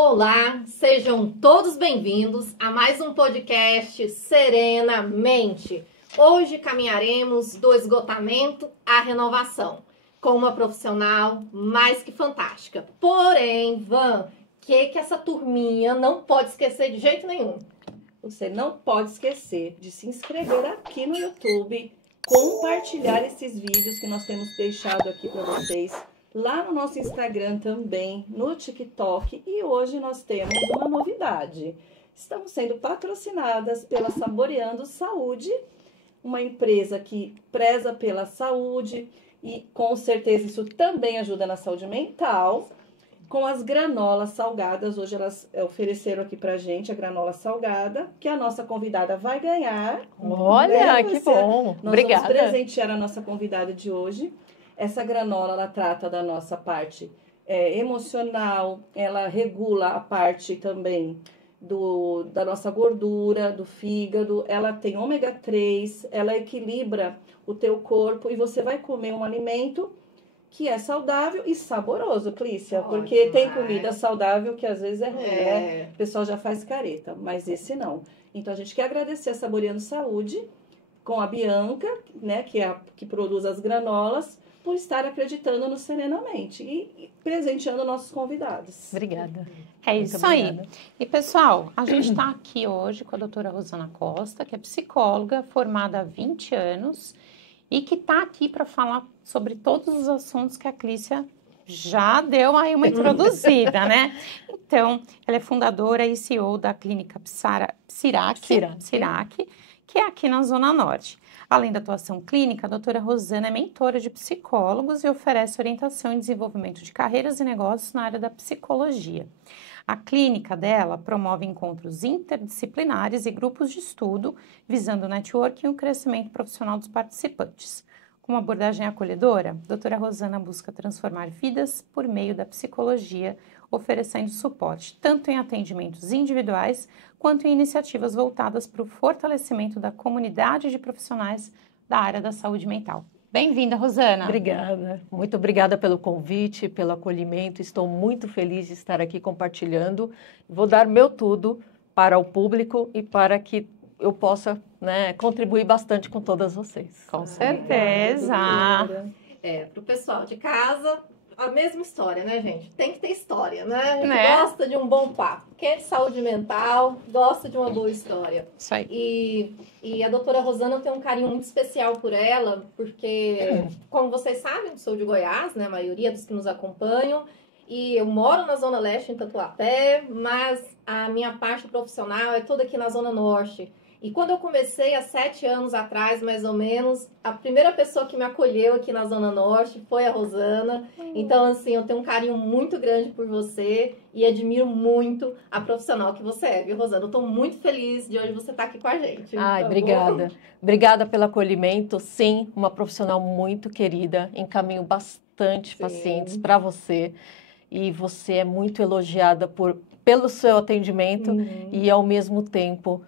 Olá, sejam todos bem-vindos a mais um podcast Serenamente. Hoje caminharemos do esgotamento à renovação, com uma profissional mais que fantástica. Porém, Van, que essa turminha não pode esquecer de jeito nenhum? Você não pode esquecer de se inscrever aqui no YouTube, compartilhar esses vídeos que nós temos deixado aqui para vocês, lá no nosso Instagram também, no TikTok, e hoje nós temos uma novidade. Estamos sendo patrocinadas pela Saboreando Saúde, uma empresa que preza pela saúde e com certeza isso também ajuda na saúde mental. Com as granolas salgadas, hoje elas ofereceram aqui pra gente a granola salgada, que a nossa convidada vai ganhar. Olha, que bom! Obrigada. Nós vamos presentear a nossa convidada de hoje. Essa granola, ela trata da nossa parte emocional, ela regula a parte também da nossa gordura, do fígado, ela tem ômega 3, ela equilibra o teu corpo e você vai comer um alimento que é saudável e saboroso, Clícia, porque tem comida saudável que às vezes é ruim, né? O pessoal já faz careta, mas esse não. Então a gente quer agradecer a Saboreando Saúde com a Bianca, né, que produz as granolas, por estar acreditando no Serenamente e presenteando nossos convidados. Obrigada. É isso aí. E, pessoal, a gente está aqui hoje com a doutora Rosana Costa, que é psicóloga, formada há 20 anos e que está aqui para falar sobre todos os assuntos que a Clícia já deu aí uma introduzida, né? Então, ela é fundadora e CEO da clínica Psirac, que é aqui na Zona Norte. Além da atuação clínica, a doutora Rosana é mentora de psicólogos e oferece orientação em desenvolvimento de carreiras e negócios na área da psicologia. A clínica dela promove encontros interdisciplinares e grupos de estudo, visando o networking e o crescimento profissional dos participantes. Com uma abordagem acolhedora, a doutora Rosana busca transformar vidas por meio da psicologia, oferecendo suporte tanto em atendimentos individuais quanto em iniciativas voltadas para o fortalecimento da comunidade de profissionais da área da saúde mental. Bem-vinda, Rosana. Obrigada. Muito obrigada pelo convite, pelo acolhimento. Estou muito feliz de estar aqui compartilhando. Vou dar meu tudo para o público e para que eu possa, né, contribuir bastante com todas vocês. Com certeza. Para o pessoal de casa, a mesma história, né, gente? Tem que ter história, né? A gente gosta de um bom papo. Quem é de saúde mental, gosta de uma boa história. Isso aí. E a doutora Rosana, eu tenho um carinho muito especial por ela, porque, como vocês sabem, eu sou de Goiás, né? A maioria dos que nos acompanham. E eu moro na Zona Leste, em Tatuapé, mas a minha parte profissional é toda aqui na Zona Norte. E quando eu comecei, há 7 anos atrás, mais ou menos, a primeira pessoa que me acolheu aqui na Zona Norte foi a Rosana. Então, assim, eu tenho um carinho muito grande por você e admiro muito a profissional que você é, viu, Rosana? Eu estou muito feliz de hoje você estar aqui com a gente. Ai, obrigada. Obrigada pelo acolhimento. Sim, uma profissional muito querida. Encaminho bastante pacientes para você. E você é muito elogiada pelo seu atendimento e, ao mesmo tempo,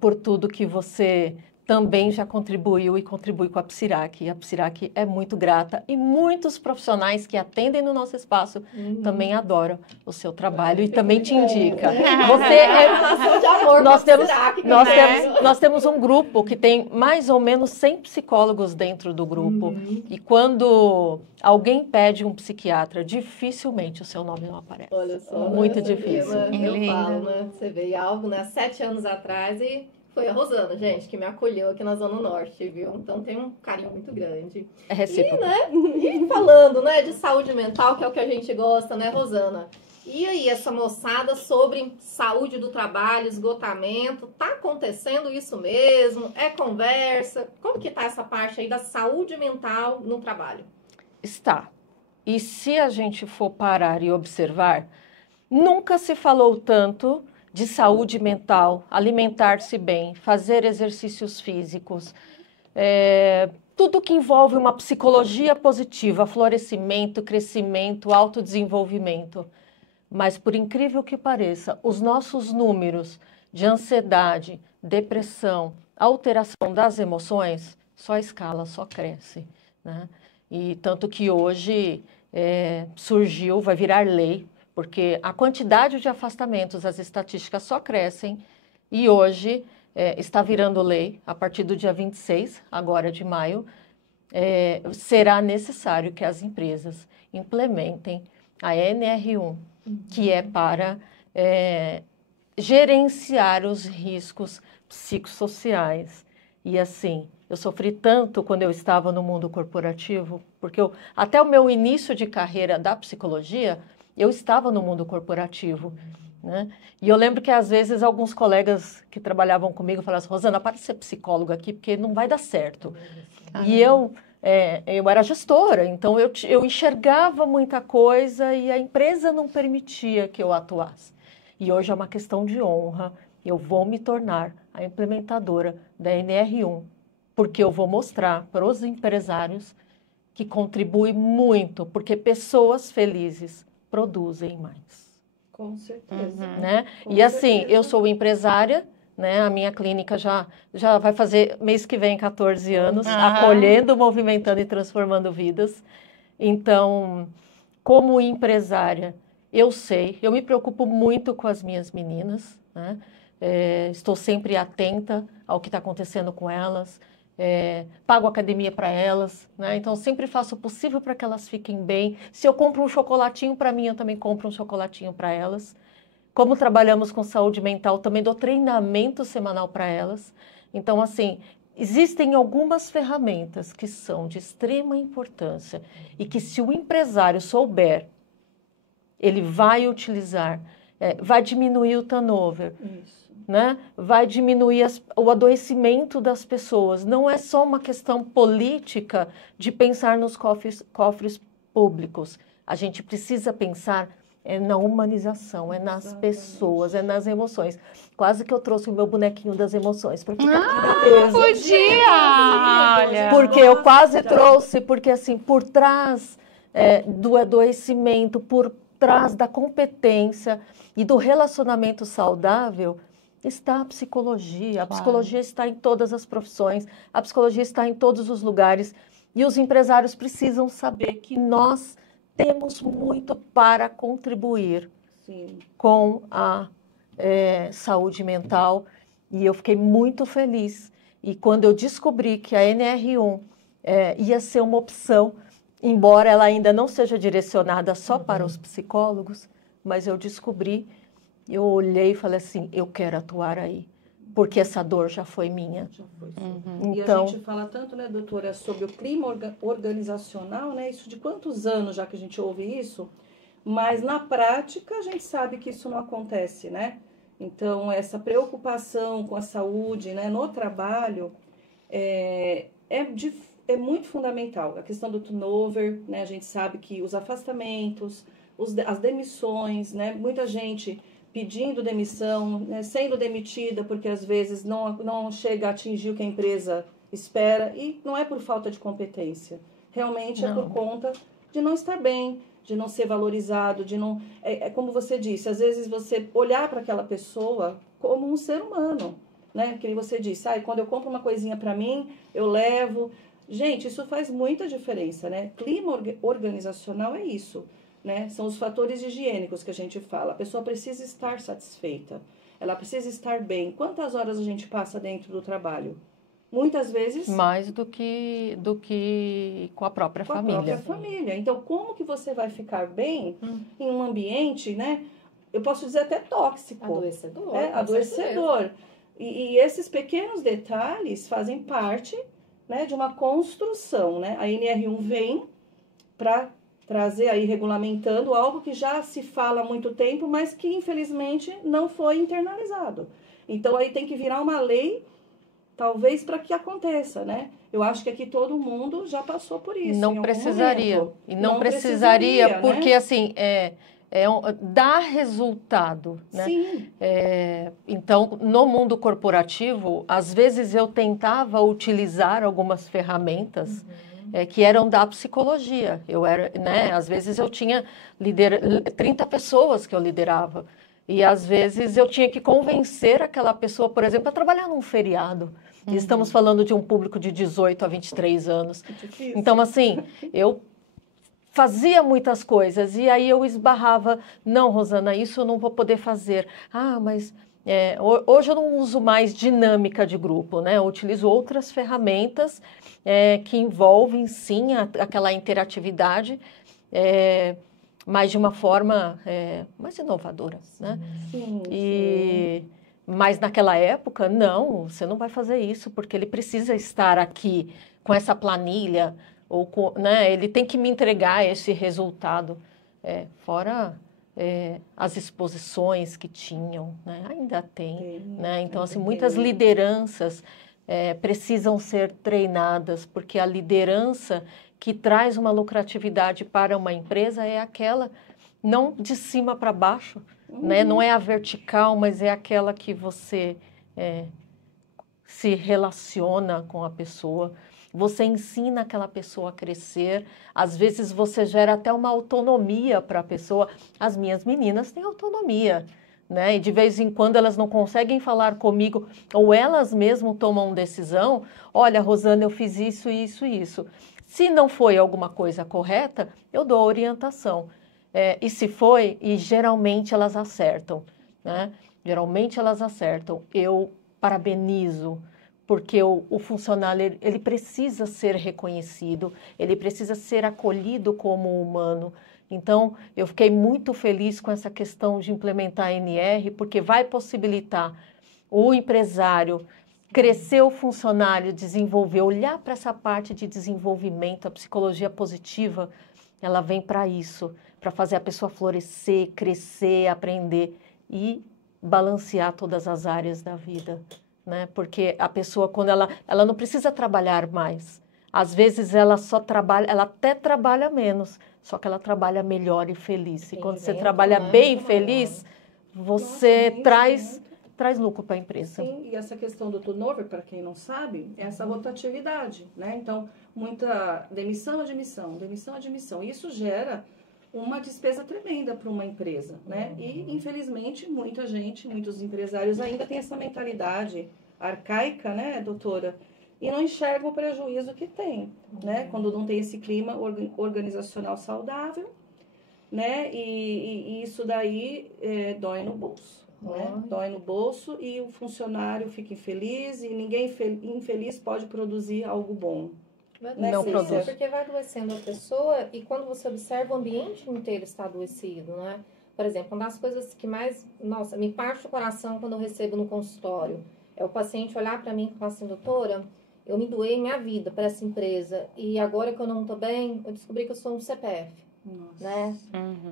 por tudo que você também já contribuiu e contribui com a Psirac. A Psirac é muito grata e muitos profissionais que atendem no nosso espaço também adoram o seu trabalho e também te indica. Você relação de amor nós temos um grupo que tem mais ou menos 100 psicólogos dentro do grupo e quando alguém pede um psiquiatra, dificilmente o seu nome não aparece. Olha só, muito difícil. Eu falo, né? Você veio algo, né? 7 anos atrás e foi a Rosana, gente, que me acolheu aqui na Zona Norte, viu? Então tem um carinho muito grande. É recíproco. E falando, né, de saúde mental, que é o que a gente gosta, né, Rosana? E aí, essa moçada sobre saúde do trabalho, esgotamento, tá acontecendo isso mesmo? É conversa? Como que tá essa parte aí da saúde mental no trabalho? Está. E se a gente for parar e observar, nunca se falou tanto de saúde mental, alimentar-se bem, fazer exercícios físicos, tudo que envolve uma psicologia positiva, florescimento, crescimento, autodesenvolvimento. Mas, por incrível que pareça, os nossos números de ansiedade, depressão, alteração das emoções, só escala, só cresce, né? E tanto que hoje surgiu, vai virar lei, porque a quantidade de afastamentos, as estatísticas só crescem e hoje está virando lei, a partir do dia 26, agora de maio, será necessário que as empresas implementem a NR1, que é para gerenciar os riscos psicossociais. E assim, eu sofri tanto quando eu estava no mundo corporativo, porque até o meu início de carreira da psicologia, eu estava no mundo corporativo, né? E eu lembro que às vezes alguns colegas que trabalhavam comigo falavam assim, Rosana, para de ser psicóloga aqui, porque não vai dar certo. E eu era gestora, então eu enxergava muita coisa e a empresa não permitia que eu atuasse. E hoje é uma questão de honra, eu vou me tornar a implementadora da NR1, porque eu vou mostrar para os empresários que contribui muito, porque pessoas felizes produzem mais. Com certeza. Né? Com e assim, certeza. eu sou empresária, né? A minha clínica já vai fazer mês que vem 14 anos, acolhendo, movimentando e transformando vidas. Então, como empresária, eu me preocupo muito com as minhas meninas, né? Estou sempre atenta ao que está acontecendo com elas, pago academia para elas, né? Então sempre faço o possível para que elas fiquem bem. Se eu compro um chocolatinho para mim, eu também compro um chocolatinho para elas. Como trabalhamos com saúde mental, também dou treinamento semanal para elas. Então, assim, existem algumas ferramentas que são de extrema importância e que se o empresário souber, ele vai utilizar, vai diminuir o turnover. Isso. Né? Vai diminuir o adoecimento das pessoas. Não é só uma questão política de pensar nos cofres públicos. A gente precisa pensar na humanização, nas pessoas, nas emoções. Quase que eu trouxe o meu bonequinho das emoções para ficar aqui na mesa. Podia! Porque eu quase trouxe, porque assim, por trás do adoecimento, por trás da competência e do relacionamento saudável, está a psicologia. A psicologia está em todas as profissões, a psicologia está em todos os lugares. E os empresários precisam saber que nós temos muito para contribuir com a saúde mental. E eu fiquei muito feliz. E quando eu descobri que a NR1 ia ser uma opção, embora ela ainda não seja direcionada só para os psicólogos, mas eu descobri. Eu olhei e falei assim, eu quero atuar aí, porque essa dor já foi minha. Já foi. Então, e a gente fala tanto, né, doutora, sobre o clima organizacional, né? Isso de quantos anos já que a gente ouve isso, mas na prática a gente sabe que isso não acontece, né? Então, essa preocupação com a saúde, né, no trabalho é muito fundamental. A questão do turnover, né? A gente sabe que os afastamentos, as demissões, né? Muita gente pedindo demissão, né, sendo demitida porque às vezes não chega a atingir o que a empresa espera e não é por falta de competência. Realmente é por conta de não estar bem, de não ser valorizado, de não... É como você disse, às vezes você olhar para aquela pessoa como um ser humano, né? Que você disse, quando eu compro uma coisinha para mim, eu levo... Gente, isso faz muita diferença, né? Clima organizacional é isso. Né? São os fatores higiênicos que a gente fala. A pessoa precisa estar satisfeita, ela precisa estar bem. Quantas horas a gente passa dentro do trabalho? Muitas vezes... mais do que com a própria família. Com a própria família. Então, como que você vai ficar bem em um ambiente, né? Eu posso dizer até tóxico. Adoecedor. Adoecedor. E esses pequenos detalhes fazem parte, né, de uma construção, né? A NR1 vem para trazer aí, regulamentando algo que já se fala há muito tempo, mas que infelizmente não foi internalizado. Então aí tem que virar uma lei, talvez, para que aconteça, né? Eu acho que aqui todo mundo já passou por isso. Não precisaria. E não precisaria, porque né? Assim, dá resultado, né? Sim. Então, no mundo corporativo, às vezes eu tentava utilizar algumas ferramentas que eram da psicologia. Às vezes eu tinha 30 pessoas que eu liderava. E às vezes eu tinha que convencer aquela pessoa, por exemplo, a trabalhar num feriado. E estamos falando de um público de 18 a 23 anos. Então, assim, eu fazia muitas coisas e aí eu esbarrava, não, Rosana, isso eu não vou poder fazer. Ah, mas hoje eu não uso mais dinâmica de grupo, né? Eu utilizo outras ferramentas que envolvem, sim, aquela interatividade, mas de uma forma mais inovadora, né? Sim, Mas naquela época, não, você não vai fazer isso, porque ele precisa estar aqui com essa planilha, né? Ele tem que me entregar esse resultado, fora as exposições que tinham, né? Ainda tem, né? Então, assim, muitas lideranças precisam ser treinadas, porque a liderança que traz uma lucratividade para uma empresa é aquela não de cima para baixo, né? Não é a vertical, mas é aquela que você se relaciona com a pessoa, você ensina aquela pessoa a crescer, às vezes você gera até uma autonomia para a pessoa. As minhas meninas têm autonomia, né? E de vez em quando elas não conseguem falar comigo, ou elas mesmas tomam decisão, olha, Rosana, eu fiz isso, isso e isso. Se não foi alguma coisa correta, eu dou orientação. E se foi, e geralmente elas acertam, né? Geralmente elas acertam. Eu parabenizo, porque o funcionário ele precisa ser reconhecido, ele precisa ser acolhido como humano. Então, eu fiquei muito feliz com essa questão de implementar a NR, porque vai possibilitar o empresário crescer, o funcionário, desenvolver, olhar para essa parte de desenvolvimento, a psicologia positiva, ela vem para isso, para fazer a pessoa florescer, crescer, aprender e balancear todas as áreas da vida, né? Porque a pessoa, quando ela não precisa trabalhar mais, às vezes ela só trabalha, ela até trabalha menos, só que ela trabalha melhor e feliz. E quando você trabalha bem e feliz, você traz lucro para a empresa. Sim, e essa questão do turnover, para quem não sabe, é essa rotatividade, né? Então, muita demissão, admissão. Isso gera uma despesa tremenda para uma empresa, né? E, infelizmente, muitos empresários ainda têm essa mentalidade arcaica, né, doutora? E não enxergam o prejuízo que tem, né? Quando não tem esse clima organizacional saudável, né? E isso daí dói no bolso, né? Dói no bolso e o funcionário fica infeliz e ninguém infeliz pode produzir algo bom. Não produz. Porque vai adoecendo a pessoa e quando você observa o ambiente inteiro está adoecido, né? Por exemplo, uma das coisas que mais, nossa, me parte o coração quando eu recebo no consultório é o paciente olhar para mim e falar assim, doutora, eu me doei minha vida para essa empresa e agora que eu não estou bem, eu descobri que eu sou um CPF. Nossa. Né?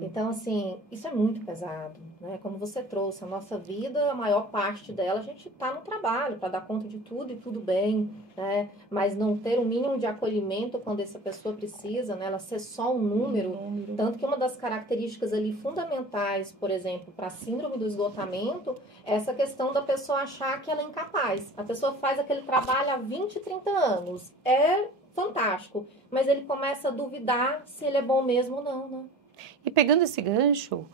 Então, assim, isso é muito pesado, né? Como você trouxe, a nossa vida, a maior parte dela, a gente está no trabalho para dar conta de tudo e tudo bem, né? Mas não ter o mínimo de acolhimento quando essa pessoa precisa, né? Ela ser só um número. Tanto que uma das características ali fundamentais, por exemplo, para a síndrome do esgotamento, é essa questão da pessoa achar que ela é incapaz. A pessoa faz aquele trabalho há 20, 30 anos. É fantástico, mas ele começa a duvidar se ele é bom mesmo ou não, né? E pegando esse gancho,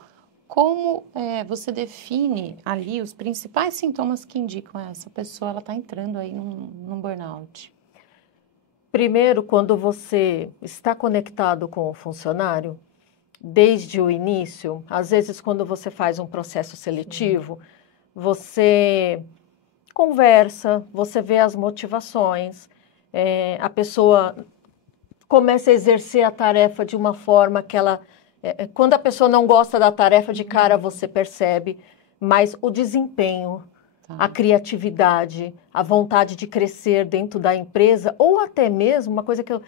como você define ali os principais sintomas que indicam essa pessoa ela está entrando aí num burnout? Primeiro, quando você está conectado com o funcionário, desde o início, às vezes quando você faz um processo seletivo, você conversa, você vê as motivações, a pessoa começa a exercer a tarefa de uma forma que ela... quando a pessoa não gosta da tarefa, de cara você percebe, mas o desempenho, a criatividade, a vontade de crescer dentro da empresa, ou até mesmo, uma coisa que eu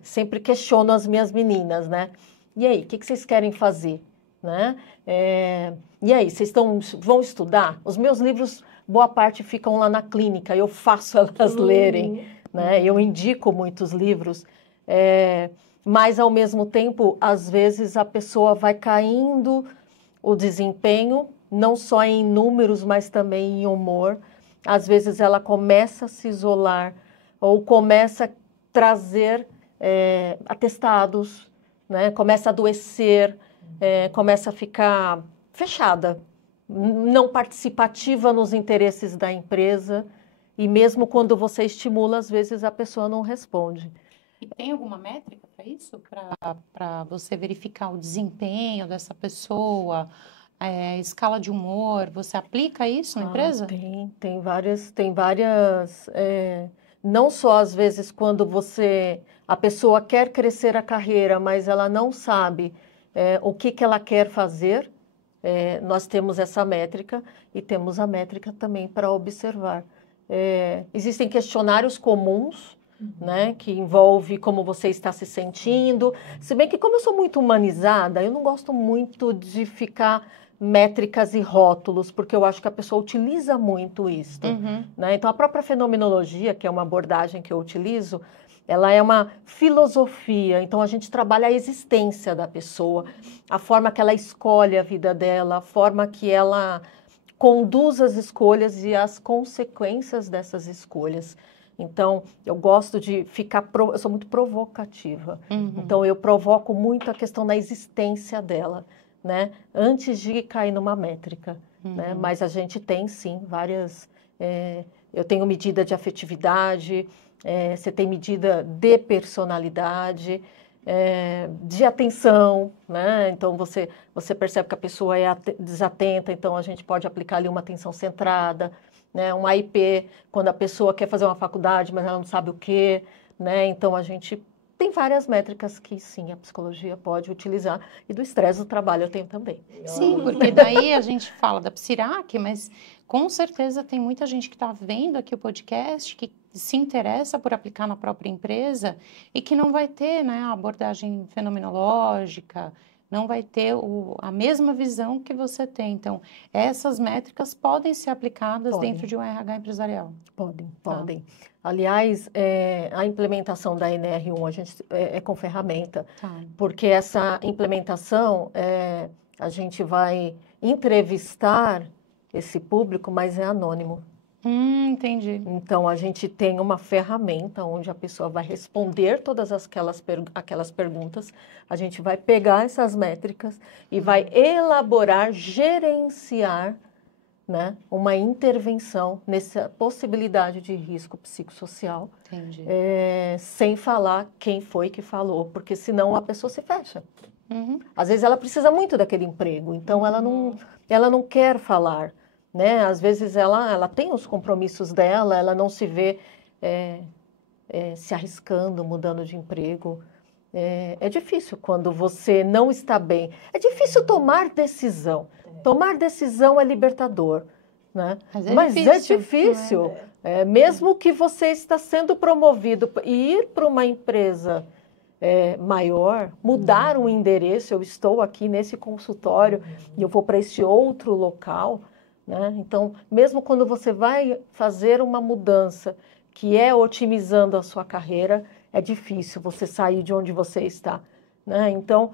sempre questiono as minhas meninas, né? E aí, o que vocês querem fazer? Né? E aí, vocês vão estudar? Os meus livros, boa parte ficam lá na clínica, eu faço elas lerem, né? Eu indico muitos livros, mas ao mesmo tempo, às vezes a pessoa vai caindo o desempenho, não só em números, mas também em humor. Às vezes ela começa a se isolar ou começa a trazer atestados, né? Começa a adoecer, começa a ficar fechada, não participativa nos interesses da empresa, e mesmo quando você estimula, às vezes a pessoa não responde. E tem alguma métrica para isso? Para você verificar o desempenho dessa pessoa, escala de humor, você aplica isso na empresa? Tem várias, não só às vezes quando a pessoa quer crescer a carreira, mas ela não sabe o que ela quer fazer, nós temos essa métrica e temos a métrica também para observar. Existem questionários comuns, né, que envolve como você está se sentindo, se bem que como eu sou muito humanizada, eu não gosto muito de ficar métricas e rótulos, porque eu acho que a pessoa utiliza muito isso, né? Então, a própria fenomenologia, que é uma abordagem que eu utilizo, ela é uma filosofia, então a gente trabalha a existência da pessoa, a forma que ela escolhe a vida dela, a forma que ela conduz as escolhas e as consequências dessas escolhas. Então, eu gosto de eu sou muito provocativa, então eu provoco muito a questão da existência dela, né? Antes de cair numa métrica, né? Mas a gente tem, sim, várias... eu tenho medida de afetividade, você tem medida de personalidade, de atenção, né? Então, você percebe que a pessoa é desatenta, então a gente pode aplicar ali uma atenção centrada, né? Um AIP, quando a pessoa quer fazer uma faculdade, mas ela não sabe o quê, né? Então, a gente tem várias métricas que, sim, a psicologia pode utilizar. E do estresse do trabalho eu tenho também. Sim, porque daí a gente fala da Psirac, mas com certeza tem muita gente que está vendo aqui o podcast, que se interessa por aplicar na própria empresa e que não vai ter, né, a abordagem fenomenológica, não vai ter a mesma visão que você tem. Então, essas métricas podem ser aplicadas dentro de um RH empresarial. Podem. Aliás, a implementação da NR1 a gente é com ferramenta, porque essa implementação a gente vai entrevistar esse público, mas é anônimo. Entendi. Então, a gente tem uma ferramenta onde a pessoa vai responder todas aquelas perguntas, a gente vai pegar essas métricas e vai elaborar, gerenciar, né, uma intervenção nessa possibilidade de risco psicossocial, sem falar quem foi que falou, porque senão a pessoa se fecha. Às vezes ela precisa muito daquele emprego, então ela não quer falar, né? Às vezes ela tem os compromissos dela, ela não se vê se arriscando, mudando de emprego. É difícil quando você não está bem. É difícil tomar decisão. Tomar decisão é libertador, né? Mas é difícil. Mesmo que você está sendo promovido e ir para uma empresa maior, mudar o endereço, eu estou aqui nesse consultório e eu vou para esse outro local, né? Então, mesmo quando você vai fazer uma mudança que é otimizando a sua carreira, é difícil você sair de onde você está, né? Então,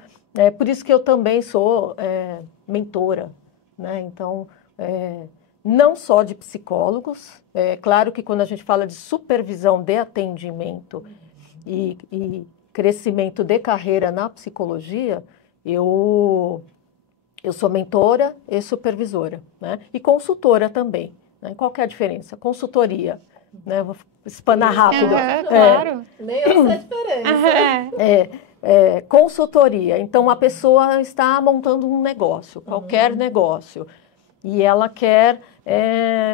por isso que eu também sou mentora, né? Então, não só de psicólogos, claro que quando a gente fala de supervisão de atendimento e crescimento de carreira na psicologia, eu sou mentora e supervisora, né? E consultora também, né? Qual que é a diferença? Consultoria, né? Vou espanar rápido. Claro, nem eu sei a diferença. Consultoria, então a pessoa está montando um negócio, qualquer negócio, e ela quer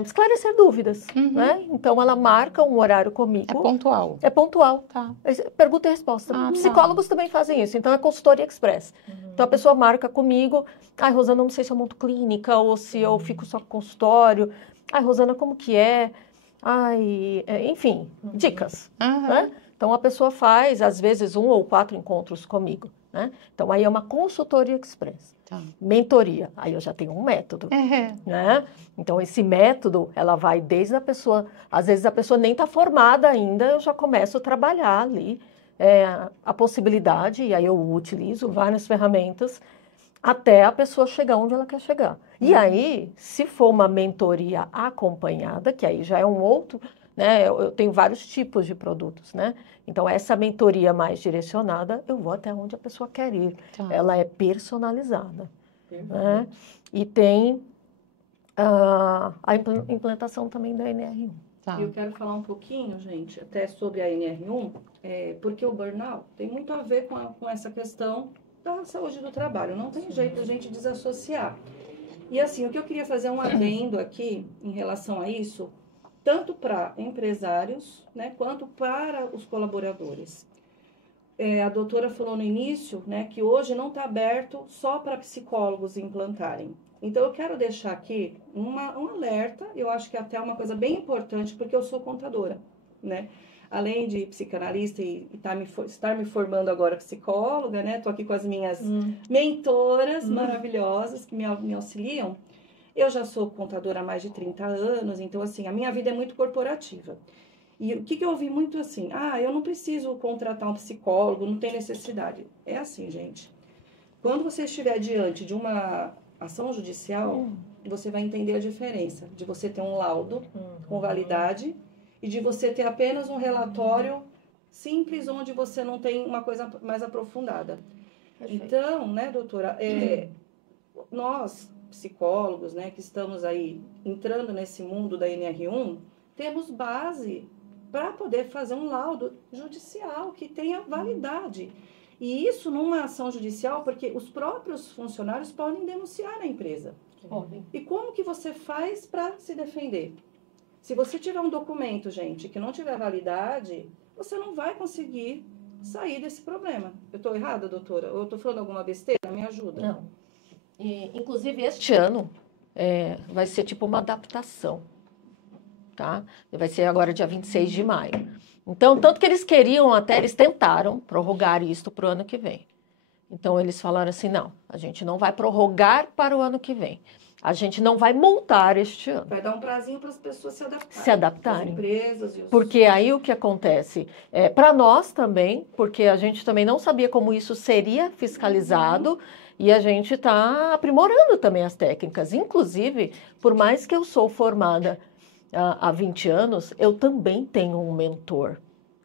esclarecer dúvidas, né? Então ela marca um horário comigo. É pontual. É pontual. Tá. Pergunta e resposta. Psicólogos também fazem isso, então é consultoria express. Então a pessoa marca comigo, ai, Rosana, não sei se eu monto clínica ou se eu fico só com consultório. Ai, Rosana, como que é? Ai, enfim, dicas, né? Então a pessoa faz, às vezes, 1 ou 4 encontros comigo, né? Então aí é uma consultoria express. Mentoria, aí eu já tenho um método, né? Então esse método, ela vai desde a pessoa, às vezes a pessoa nem está formada ainda, eu já começo a trabalhar ali a possibilidade, e aí eu utilizo várias ferramentas até a pessoa chegar onde ela quer chegar. E aí, se for uma mentoria acompanhada, que aí já é um outro, né? Eu tenho vários tipos de produtos, né? Então, essa mentoria mais direcionada, eu vou até onde a pessoa quer ir. Ela é personalizada, né? E tem a implantação também da NR1. Tá. Eu quero falar um pouquinho, gente, até sobre a NR1, porque o burnout tem muito a ver com essa questão da saúde do trabalho. Não tem jeito a gente desassociar. E assim, o que eu queria fazer é um adendo aqui em relação a isso, tanto para empresários, né, quanto para os colaboradores. A doutora falou no início, né, que hoje não está aberto só para psicólogos implantarem. Então, eu quero deixar aqui um alerta, eu acho que é até uma coisa bem importante, porque eu sou contadora, né? Além de psicanalista e estar me formando agora psicóloga, né? Estou aqui com as minhas mentoras maravilhosas que me auxiliam. Eu já sou contadora há mais de 30 anos, então, assim, a minha vida é muito corporativa. E o que eu ouvi muito assim? Eu não preciso contratar um psicólogo, não tem necessidade. É assim, gente. Quando você estiver diante de uma ação judicial, você vai entender a diferença de você ter um laudo com validade e de você ter apenas um relatório simples onde você não tem uma coisa mais aprofundada. Perfeito. Então, né, doutora, nós, psicólogos, né, que estamos aí entrando nesse mundo da NR1, temos base para poder fazer um laudo judicial que tenha validade. E isso numa ação judicial, porque os próprios funcionários podem denunciar a empresa. E como que você faz para se defender? Se você tiver um documento, gente, que não tiver validade, você não vai conseguir sair desse problema. Eu estou errada, doutora? Ou eu estou falando alguma besteira? Me ajuda. Não. Inclusive, este ano vai ser tipo uma adaptação, tá? Vai ser agora dia 26 de maio. Então, tanto que eles queriam até, eles tentaram prorrogar isto para o ano que vem. Então, eles falaram assim, não, a gente não vai prorrogar para o ano que vem. A gente não vai multar este ano. Vai dar um prazinho para as pessoas se adaptarem. Se adaptarem. As empresas e os... Porque aí o que acontece? Para nós também, porque a gente também não sabia como isso seria fiscalizado, e a gente está aprimorando também as técnicas. Inclusive, por mais que eu sou formada há 20 anos, eu também tenho um mentor.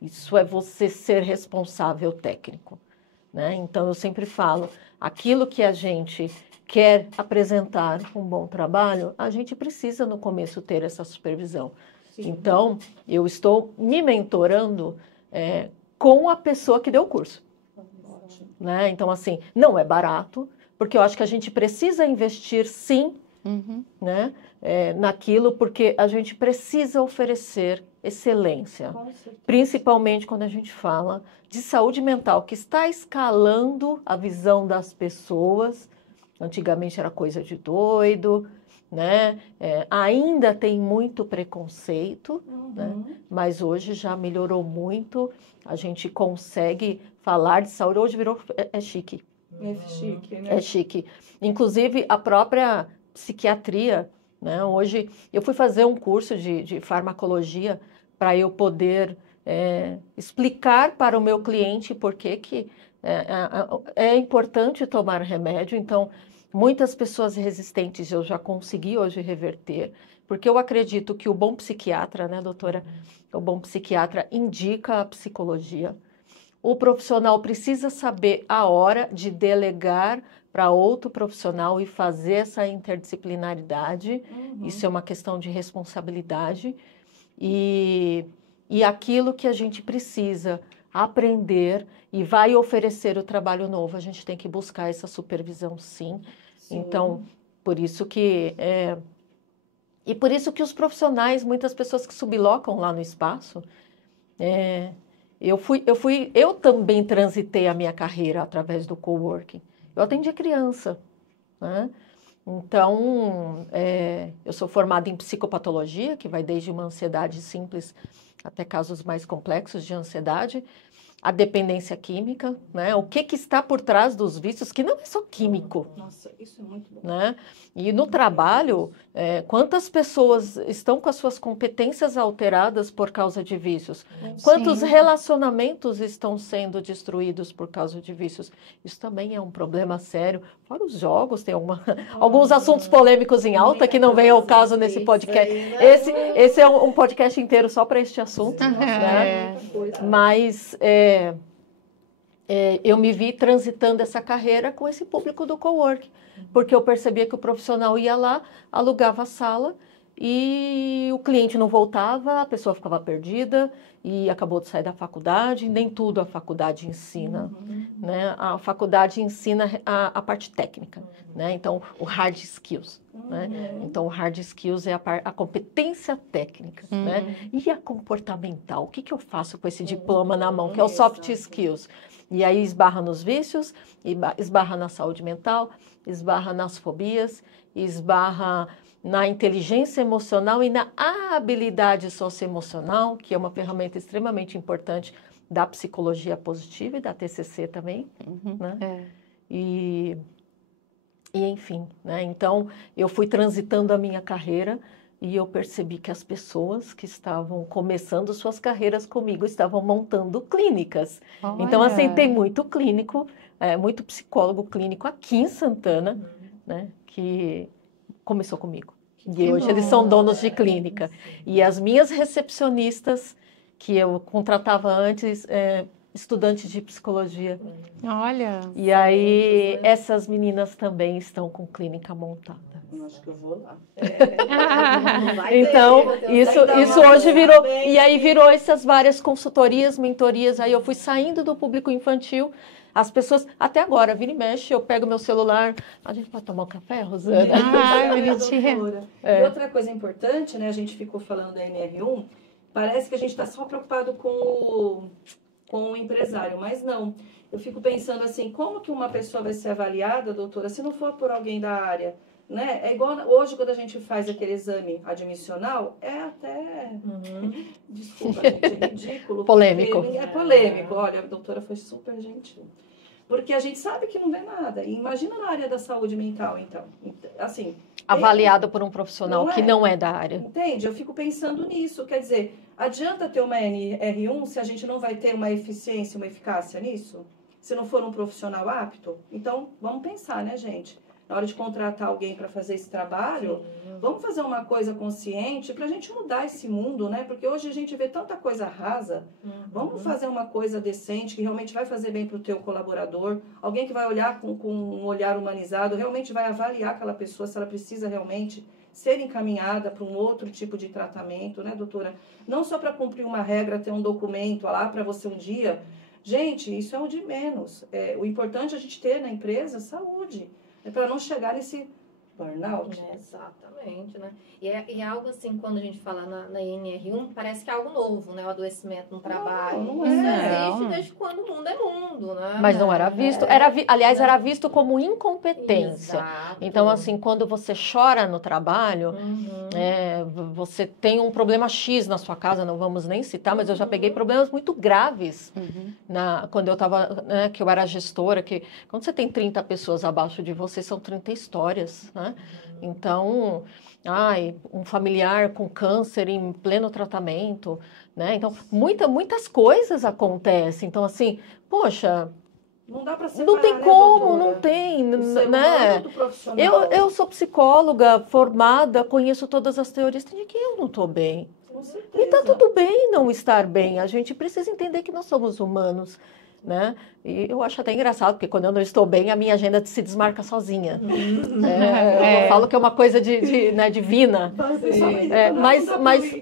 Isso é você ser responsável técnico, né? Então, eu sempre falo, aquilo que a gente quer apresentar um bom trabalho, a gente precisa, no começo, ter essa supervisão. Sim. Então, eu estou me mentorando com a pessoa que deu o curso. Né? Então, assim, não é barato, porque eu acho que a gente precisa investir, sim, né? Naquilo, porque a gente precisa oferecer excelência, principalmente quando a gente fala de saúde mental, que está escalando a visão das pessoas. Antigamente era coisa de doido, né? Ainda tem muito preconceito, né? Mas hoje já melhorou muito, a gente consegue falar de saúde, hoje virou, chique. É chique, né? É chique. Inclusive, a própria psiquiatria, né? Hoje, eu fui fazer um curso de farmacologia para eu poder explicar para o meu cliente por que é importante tomar remédio. Então, muitas pessoas resistentes eu já consegui hoje reverter, porque eu acredito que o bom psiquiatra, né, doutora? O bom psiquiatra indica a psicologia. O profissional precisa saber a hora de delegar para outro profissional e fazer essa interdisciplinaridade. Isso é uma questão de responsabilidade. E aquilo que a gente precisa aprender e vai oferecer o trabalho novo, a gente tem que buscar essa supervisão, sim. Então, por isso que... E por isso que os profissionais, muitas pessoas que sublocam lá no espaço... Eu também transitei a minha carreira através do coworking. Eu atendi criança, né? Então, eu sou formada em psicopatologia, que vai desde uma ansiedade simples até casos mais complexos de ansiedade, a dependência química, né? O que está por trás dos vícios, que não é só químico. Nossa, isso é muito bom. Né? E no trabalho, quantas pessoas estão com as suas competências alteradas por causa de vícios? Quantos relacionamentos estão sendo destruídos por causa de vícios? Isso também é um problema sério. Fora os jogos, tem alguns assuntos polêmicos em alta que não vem ao caso nesse podcast. Esse é um podcast inteiro só para este assunto. Né? Mas... eu me vi transitando essa carreira com esse público do coworking, porque eu percebia que o profissional ia lá, alugava a sala e o cliente não voltava, a pessoa ficava perdida e acabou de sair da faculdade. Nem tudo a faculdade ensina, né? A faculdade ensina a parte técnica, né? Então, o hard skills, né? Então, o hard skills é a competência técnica, né? E a comportamental? O que eu faço com esse diploma na mão, que é o soft skills? E aí esbarra nos vícios, esbarra na saúde mental, esbarra nas fobias, esbarra na inteligência emocional e na habilidade socioemocional, que é uma ferramenta extremamente importante da psicologia positiva e da TCC também, né? E enfim, né? Então, eu fui transitando a minha carreira e eu percebi que as pessoas que estavam começando suas carreiras comigo estavam montando clínicas. Olha. Então, assim, tem muito clínico, muito psicólogo clínico aqui em Santana, né? Que começou comigo. E hoje eles são donos de clínica. E as minhas recepcionistas, que eu contratava antes, estudantes de psicologia. Olha. E aí, essas meninas também estão com clínica montada. Eu acho que eu vou lá. Então, isso hoje virou... E aí virou essas várias consultorias, mentorias. Aí eu fui saindo do público infantil. As pessoas, até agora, vira e mexe, eu pego meu celular. A gente pode tomar um café, Rosana? Bonitinha. E outra coisa importante, né? A gente ficou falando da NR1, parece que a gente está só preocupado com o empresário, mas não. Eu fico pensando assim, como que uma pessoa vai ser avaliada, doutora, se não for por alguém da área? Né? É igual hoje, quando a gente faz aquele exame admissional, é até... Desculpa, gente, é ridículo. Polêmico. É polêmico. Olha, a doutora foi super gentil. Porque a gente sabe que não vê nada. E imagina na área da saúde mental, então. Assim... Avaliado por um profissional que não é da área. Entende? Eu fico pensando nisso. Quer dizer, adianta ter uma NR1 se a gente não vai ter uma eficiência, uma eficácia nisso? Se não for um profissional apto? Então, vamos pensar, né, gente? Na hora de contratar alguém para fazer esse trabalho, vamos fazer uma coisa consciente para a gente mudar esse mundo, né? Porque hoje a gente vê tanta coisa rasa. Vamos fazer uma coisa decente que realmente vai fazer bem para o teu colaborador. Alguém que vai olhar com um olhar humanizado, realmente vai avaliar aquela pessoa se ela precisa realmente ser encaminhada para um outro tipo de tratamento, né, doutora? Não só para cumprir uma regra, ter um documento lá para você um dia. Gente, isso é o de menos. O importante é a gente ter na empresa saúde. É para não chegar nesse burnout. Exatamente, né? E é algo assim, quando a gente fala na NR1, parece que é algo novo, né? O adoecimento no trabalho. Não Isso é. existe desde quando o mundo é mundo, né? Mas não era visto, aliás, era visto como incompetência. Exato. Então, assim, quando você chora no trabalho, você tem um problema X na sua casa, não vamos nem citar, mas eu já peguei problemas muito graves quando eu estava, né, que eu era gestora, que quando você tem 30 pessoas abaixo de você, são 30 histórias, né? Então, um familiar com câncer em pleno tratamento, né? Então, muitas coisas acontecem. Então, assim, poxa, não dá para separar, não tem né, como, doutora? não tem, O ser né? humano do profissional. Eu sou psicóloga formada, conheço todas as teorias, tem dia que eu não estou bem. Com certeza. E tá tudo bem não estar bem. A gente precisa entender que nós somos humanos, né? E eu acho até engraçado, porque quando eu não estou bem, a minha agenda se desmarca sozinha. Eu falo que é uma coisa né, divina.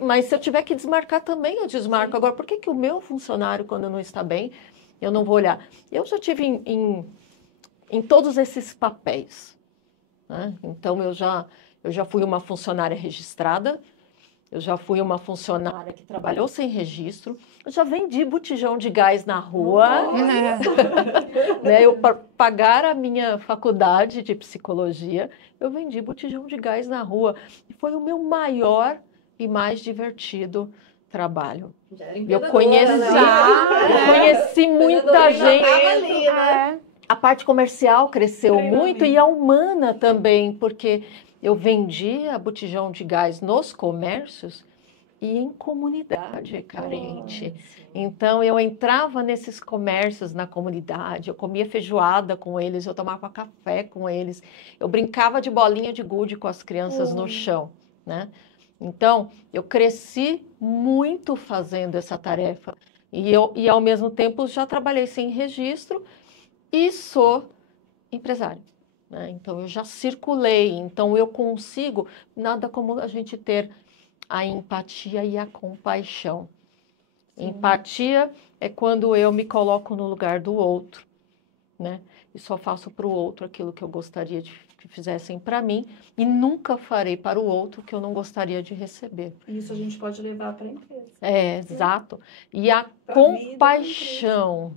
Mas se eu tiver que desmarcar também, eu desmarco. Agora, por que o meu funcionário, quando não está bem, eu não vou olhar? Eu já tive em todos esses papéis, né? Então, eu já fui uma funcionária registrada, eu já fui uma funcionária que trabalhou sem registro, eu já vendi botijão de gás na rua, né? Eu, para pagar a minha faculdade de psicologia, eu vendi botijão de gás na rua. E foi o meu maior e mais divertido trabalho. Eu conheci muita gente. Ali, né? A parte comercial cresceu muito e a humana também, porque eu vendia botijão de gás nos comércios e em comunidade carente. Então, eu entrava nesses comércios na comunidade, eu comia feijoada com eles, eu tomava café com eles, eu brincava de bolinha de gude com as crianças no chão, né? Então, eu cresci muito fazendo essa tarefa. E ao mesmo tempo, já trabalhei sem registro e sou empresária. né? Então, eu já circulei, então eu consigo, nada como a gente ter a empatia e a compaixão. Sim. Empatia é quando eu me coloco no lugar do outro, né? E só faço para o outro aquilo que eu gostaria que fizessem para mim e nunca farei para o outro que eu não gostaria de receber. Isso a gente pode levar para a empresa. Exato. E a compaixão,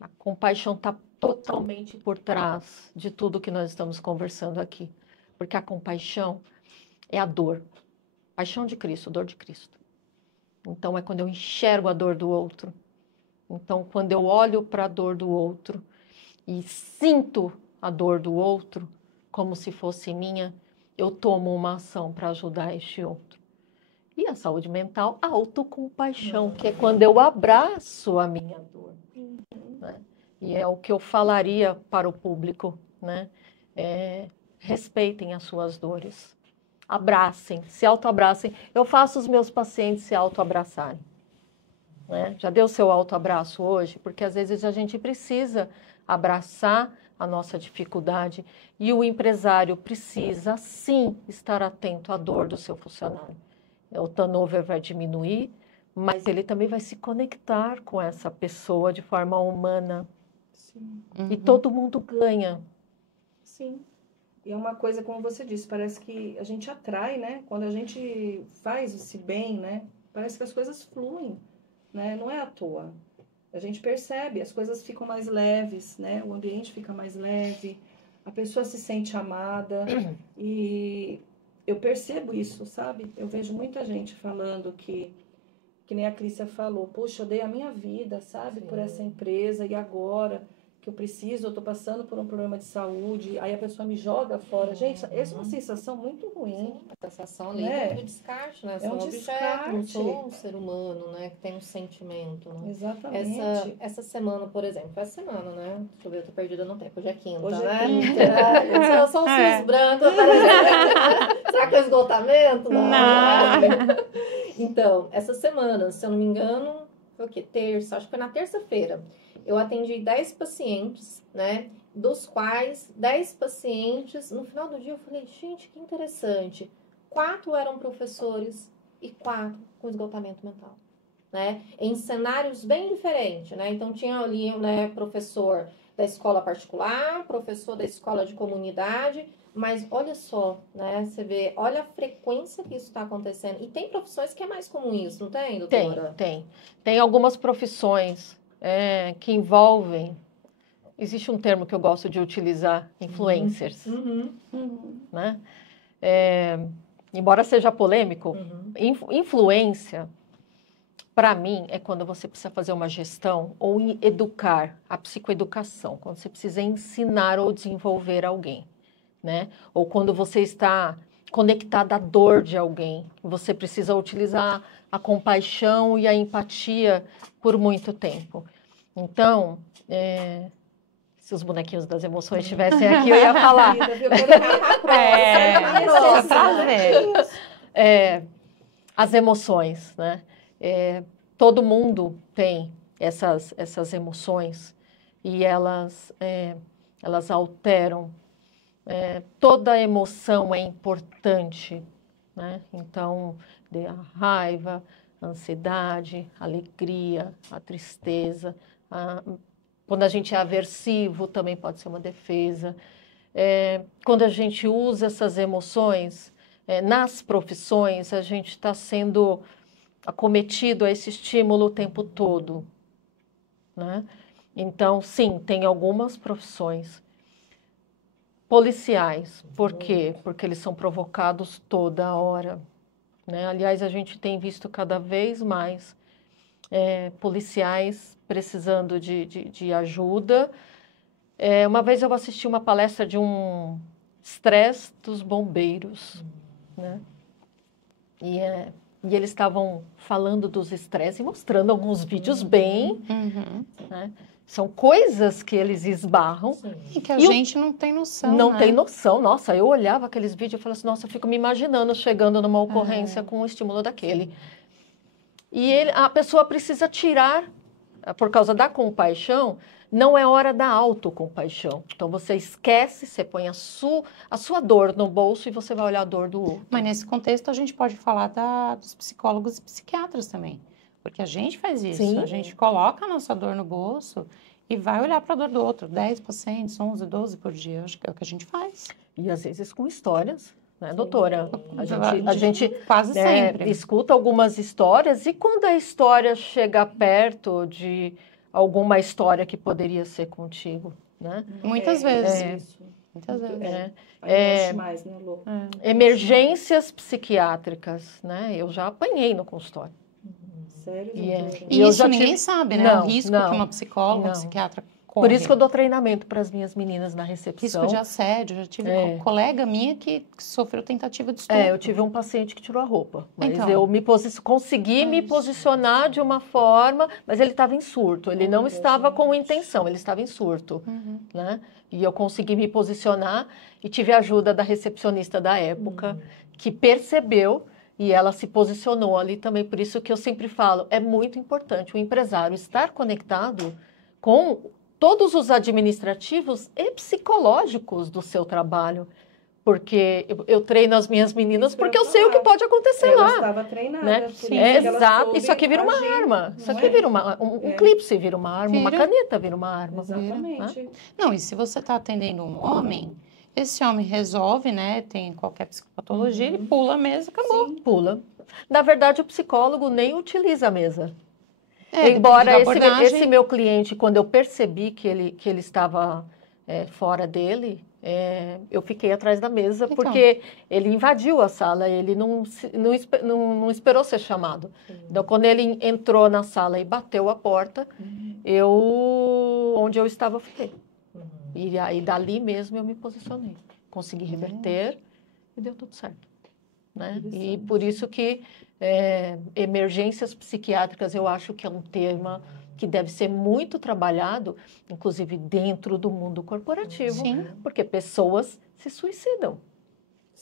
a compaixão está totalmente por trás de tudo que nós estamos conversando aqui. Porque a compaixão é a dor. Paixão de Cristo, dor de Cristo. Então, é quando eu enxergo a dor do outro. Então, quando eu olho para a dor do outro e sinto a dor do outro como se fosse minha, eu tomo uma ação para ajudar este outro. E a saúde mental, a autocompaixão, que é quando eu abraço a minha dor. Né? E é o que eu falaria para o público, né? Respeitem as suas dores. Abracem, se autoabracem. Eu faço os meus pacientes se autoabraçarem. Né? Já deu seu autoabraço hoje? Porque às vezes a gente precisa abraçar a nossa dificuldade e o empresário precisa, sim, estar atento à dor do seu funcionário. O turnover vai diminuir, mas ele também vai se conectar com essa pessoa de forma humana. Sim. E todo mundo ganha. Sim. E é uma coisa, como você disse, parece que a gente atrai, né? Quando a gente faz esse bem, né? Parece que as coisas fluem, né? Não é à toa. A gente percebe, as coisas ficam mais leves, né? O ambiente fica mais leve, a pessoa se sente amada. E eu percebo isso, sabe? Eu vejo muita gente falando que nem a Clícia falou, poxa, eu dei a minha vida, sabe? Sim. Por essa empresa, e agora que eu preciso, eu tô passando por um problema de saúde, aí a pessoa me joga fora. Gente, essa é uma sensação muito ruim. Sim, a sensação ali do descarte, né? É um descarte. Não sou um ser humano, né? Que tem um sentimento, né? Exatamente. Essa semana, por exemplo, essa semana, né? Deixa eu ver, eu tô perdida no tempo. Hoje é quinta, hoje né? É quinta. Eu sou um cis branco. Será que é esgotamento? Não. Então, essa semana, se eu não me engano, foi o quê? Terça, acho que foi na terça-feira. Eu atendi 10 pacientes, né? Dos quais 10 pacientes, no final do dia eu falei, gente, que interessante. 4 eram professores e 4 com esgotamento mental, né? Em cenários bem diferentes, né? Então tinha ali, né, professor da escola particular, professor da escola de comunidade, mas olha só, né? Você vê, olha a frequência que isso está acontecendo. E tem profissões que é mais comum isso, não tem, doutora? Tem algumas profissões que envolvem, existe um termo que eu gosto de utilizar, influencers, né? Embora seja polêmico, influência, para mim, é quando você precisa fazer uma gestão ou educar, a psicoeducação, quando você precisa ensinar ou desenvolver alguém, né? Ou quando você está conectado à dor de alguém, você precisa utilizar a compaixão e a empatia por muito tempo. Então, se os bonequinhos das emoções estivessem aqui, eu ia falar. As emoções, né? Todo mundo tem essas emoções e elas alteram. Toda emoção é importante, né? Então, a raiva, a ansiedade, a alegria, a tristeza. Quando a gente é aversivo, também pode ser uma defesa. Quando a gente usa essas emoções, nas profissões, a gente está sendo acometido a esse estímulo o tempo todo, né? Então, sim, tem algumas profissões. Policiais, por quê? Porque eles são provocados toda hora, né? Aliás, a gente tem visto cada vez mais policiais precisando de ajuda. Uma vez eu assisti uma palestra de um estresse dos bombeiros, né? E eles estavam falando dos estresses e mostrando alguns vídeos bem, né? São coisas que eles esbarram. Sim. E que a gente não tem noção, Não tem noção. Nossa, eu olhava aqueles vídeos e falava assim, nossa, eu fico me imaginando chegando numa ocorrência com um estímulo daquele. E a pessoa precisa tirar por causa da compaixão, não é hora da autocompaixão. Então, você esquece, você põe a sua dor no bolso e você vai olhar a dor do outro. Mas nesse contexto a gente pode falar dos psicólogos e psiquiatras também. Porque a gente faz isso, Sim. a gente coloca a nossa dor no bolso e vai olhar para a dor do outro, 10 pacientes, 11, 12 por dia, acho que é o que a gente faz. E às vezes com histórias, né, doutora? A gente quase sempre escuta algumas histórias e quando a história chega perto de alguma história que poderia ser contigo, né? Muitas vezes. Muitas vezes. Aí mexe mais, né, Lu? Emergências psiquiátricas, né? Eu já apanhei no consultório. Sério? E isso ninguém sabe, né? Não, o risco não, que uma psicóloga, não. um psiquiatra corre. Por isso que eu dou treinamento para as minhas meninas na recepção. Risco de assédio. Já tive colega minha que sofreu tentativa de estupro. Eu tive um paciente que tirou a roupa. Mas Então. eu consegui me posicionar de uma forma, mas ele estava em surto. Ele não estava com intenção, ele estava em surto. Né? E eu consegui me posicionar e tive a ajuda da recepcionista da época, que percebeu e ela se posicionou ali também. Por isso que eu sempre falo, é muito importante o empresário estar conectado com todos os administrativos e psicológicos do seu trabalho. Porque eu treino as minhas meninas porque eu sei o que pode acontecer lá. Ela estava treinada. Né? Exato. Isso aqui vira uma arma. Isso aqui vira um clipe vira uma arma, uma caneta vira uma arma. Exatamente. Né? Não, e se você está atendendo um homem, esse homem resolve, né? Tem qualquer psicopatologia, ele pula a mesa, acabou. Sim, pula. Na verdade, o psicólogo nem utiliza a mesa. Embora esse meu cliente, quando eu percebi que ele estava fora dele, eu fiquei atrás da mesa, então, porque ele invadiu a sala, ele não esperou ser chamado. Então, quando ele entrou na sala e bateu a porta, onde eu estava, eu fiquei. E aí, dali mesmo, eu me posicionei. Consegui reverter e deu tudo certo. Né? E por isso que emergências psiquiátricas, eu acho que é um tema que deve ser muito trabalhado, inclusive dentro do mundo corporativo, porque pessoas se suicidam.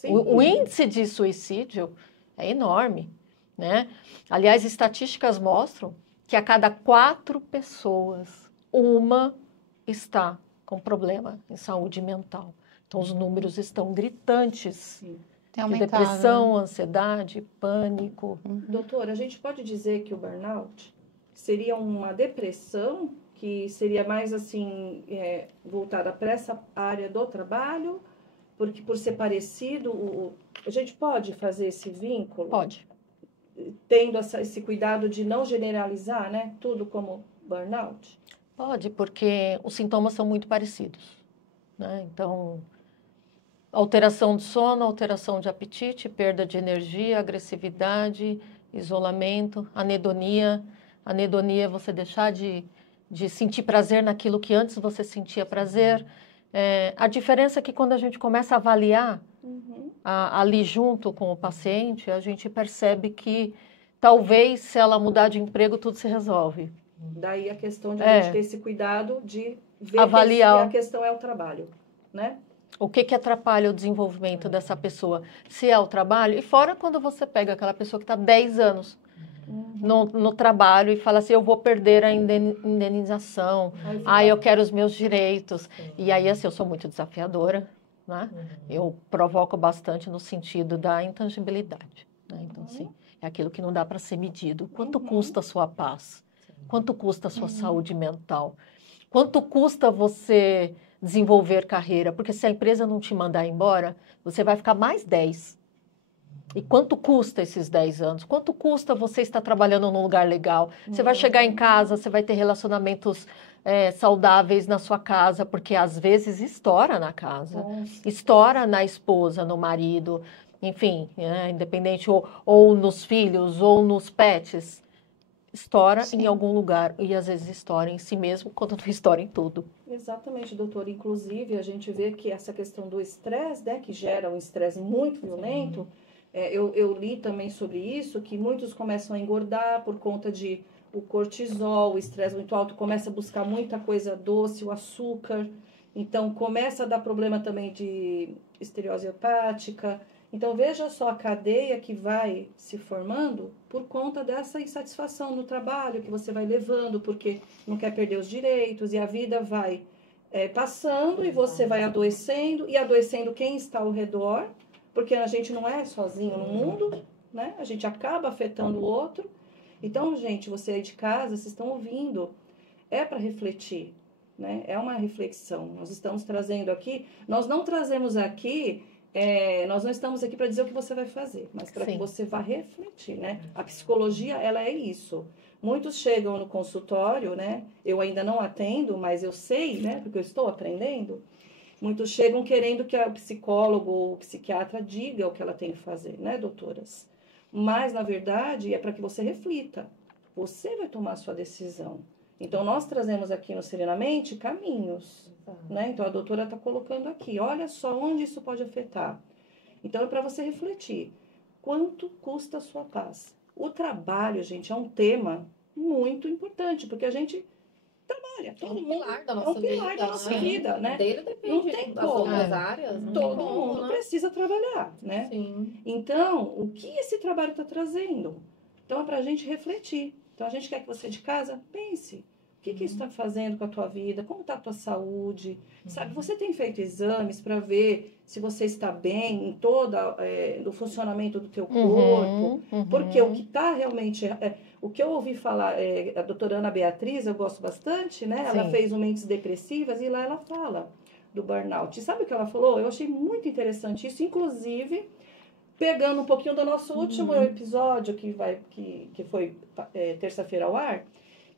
O índice de suicídio é enorme. Né? Aliás, estatísticas mostram que a cada 4 pessoas, uma está com problema em saúde mental. Então, os números estão gritantes. De depressão, ansiedade, pânico. Doutora, a gente pode dizer que o burnout seria uma depressão que seria mais assim voltada para essa área do trabalho, porque por ser parecido, a gente pode fazer esse vínculo? Pode. Tendo esse cuidado de não generalizar, né? Tudo como burnout? Pode, porque os sintomas são muito parecidos. Né? Então, alteração de sono, alteração de apetite, perda de energia, agressividade, isolamento, anedonia. Anedonia é você deixar de sentir prazer naquilo que antes você sentia prazer. A diferença é que quando a gente começa a avaliar ali junto com o paciente, a gente percebe que talvez se ela mudar de emprego, tudo se resolve. Daí a questão de a gente ter esse cuidado de ver avaliar. que a questão é o trabalho, né? O que atrapalha o desenvolvimento dessa pessoa? Se é o trabalho, e fora quando você pega aquela pessoa que está 10 anos no trabalho e fala assim, eu vou perder a indenização, eu quero os meus direitos. E aí, assim, eu sou muito desafiadora, né? Eu provoco bastante no sentido da intangibilidade. Né? Então, assim, é aquilo que não dá para ser medido. Quanto custa a sua paz? Quanto custa a sua saúde mental? Quanto custa você desenvolver carreira? Porque se a empresa não te mandar embora, você vai ficar mais 10. E quanto custa esses 10 anos? Quanto custa você estar trabalhando num lugar legal? Você vai chegar em casa, você vai ter relacionamentos saudáveis na sua casa, porque às vezes estoura na casa, estoura na esposa, no marido, enfim, independente, ou nos filhos, ou nos pets. Estoura em algum lugar e às vezes estoura em si mesmo quando não estoura em tudo. Exatamente, doutor. Inclusive, a gente vê que essa questão do estresse, né, que gera um estresse muito violento, eu li também sobre isso, que muitos começam a engordar por conta de o cortisol, o estresse muito alto, começa a buscar muita coisa doce, o açúcar, então começa a dar problema também de esteatose hepática. Então, veja só a cadeia que vai se formando por conta dessa insatisfação no trabalho que você vai levando, porque não quer perder os direitos, e a vida vai passando e você vai adoecendo, e adoecendo quem está ao redor, porque a gente não é sozinho no mundo, né? A gente acaba afetando o outro. Então, gente, você aí de casa, vocês estão ouvindo, é para refletir, né? É uma reflexão. Nós estamos trazendo aqui, nós não trazemos aqui, nós não estamos aqui para dizer o que você vai fazer, mas para que você vá refletir, né? A psicologia, ela é isso. Muitos chegam no consultório, né? Eu ainda não atendo, mas eu sei, né? Porque eu estou aprendendo. Muitos chegam querendo que o psicólogo ou o psiquiatra diga o que ela tem que fazer, né, doutoras? Mas, na verdade, é para que você reflita. Você vai tomar a sua decisão. Então, nós trazemos aqui no Serenamente caminhos, né? Então, a doutora está colocando aqui, olha só onde isso pode afetar. Então, é para você refletir. Quanto custa a sua paz? O trabalho, gente, é um tema muito importante, porque a gente trabalha. Todo mundo pilar da é nossa um pilar vida, da nossa né? vida, né? Dele depende Não tem das como. outras áreas. Não Todo tem como, mundo né? precisa trabalhar, né? Sim. Então, o que esse trabalho está trazendo? Então, é para a gente refletir. Então, a gente quer que você de casa pense. O que isso está fazendo com a tua vida? Como está a tua saúde? Sabe, você tem feito exames para ver se você está bem em todo o funcionamento do teu corpo? Porque o que está realmente... o que eu ouvi falar, a doutora Ana Beatriz, eu gosto bastante, né? Ela fez o Mentes Depressivas e lá ela fala do burnout. E sabe o que ela falou? Eu achei muito interessante isso, inclusive... Pegando um pouquinho do nosso último episódio, que foi terça-feira ao ar,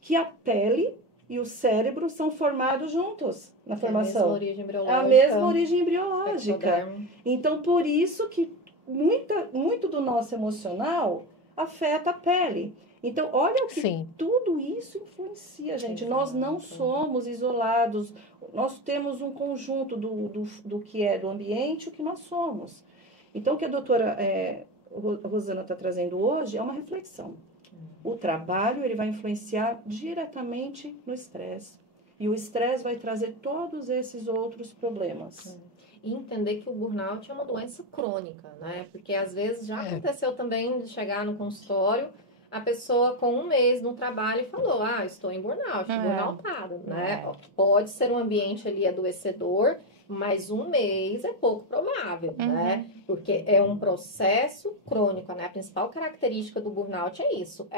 que a pele e o cérebro são formados juntos na formação. É a mesma origem embriológica. É a mesma origem embriológica. Então, por isso que muito do nosso emocional afeta a pele. Então, olha o que tudo isso influencia, gente. Nós não somos isolados. Nós temos um conjunto do que é do ambiente, o que nós somos. Então, o que a doutora Rosana está trazendo hoje é uma reflexão. O trabalho ele vai influenciar diretamente no estresse. E o estresse vai trazer todos esses outros problemas. E entender que o burnout é uma doença crônica, né? Porque às vezes já aconteceu também de chegar no consultório, a pessoa com um mês no trabalho falou, estou em burnout, burnoutada, né? Pode ser um ambiente ali adoecedor, mas um mês é pouco provável, né? Porque é um processo crônico, né? A principal característica do burnout é isso.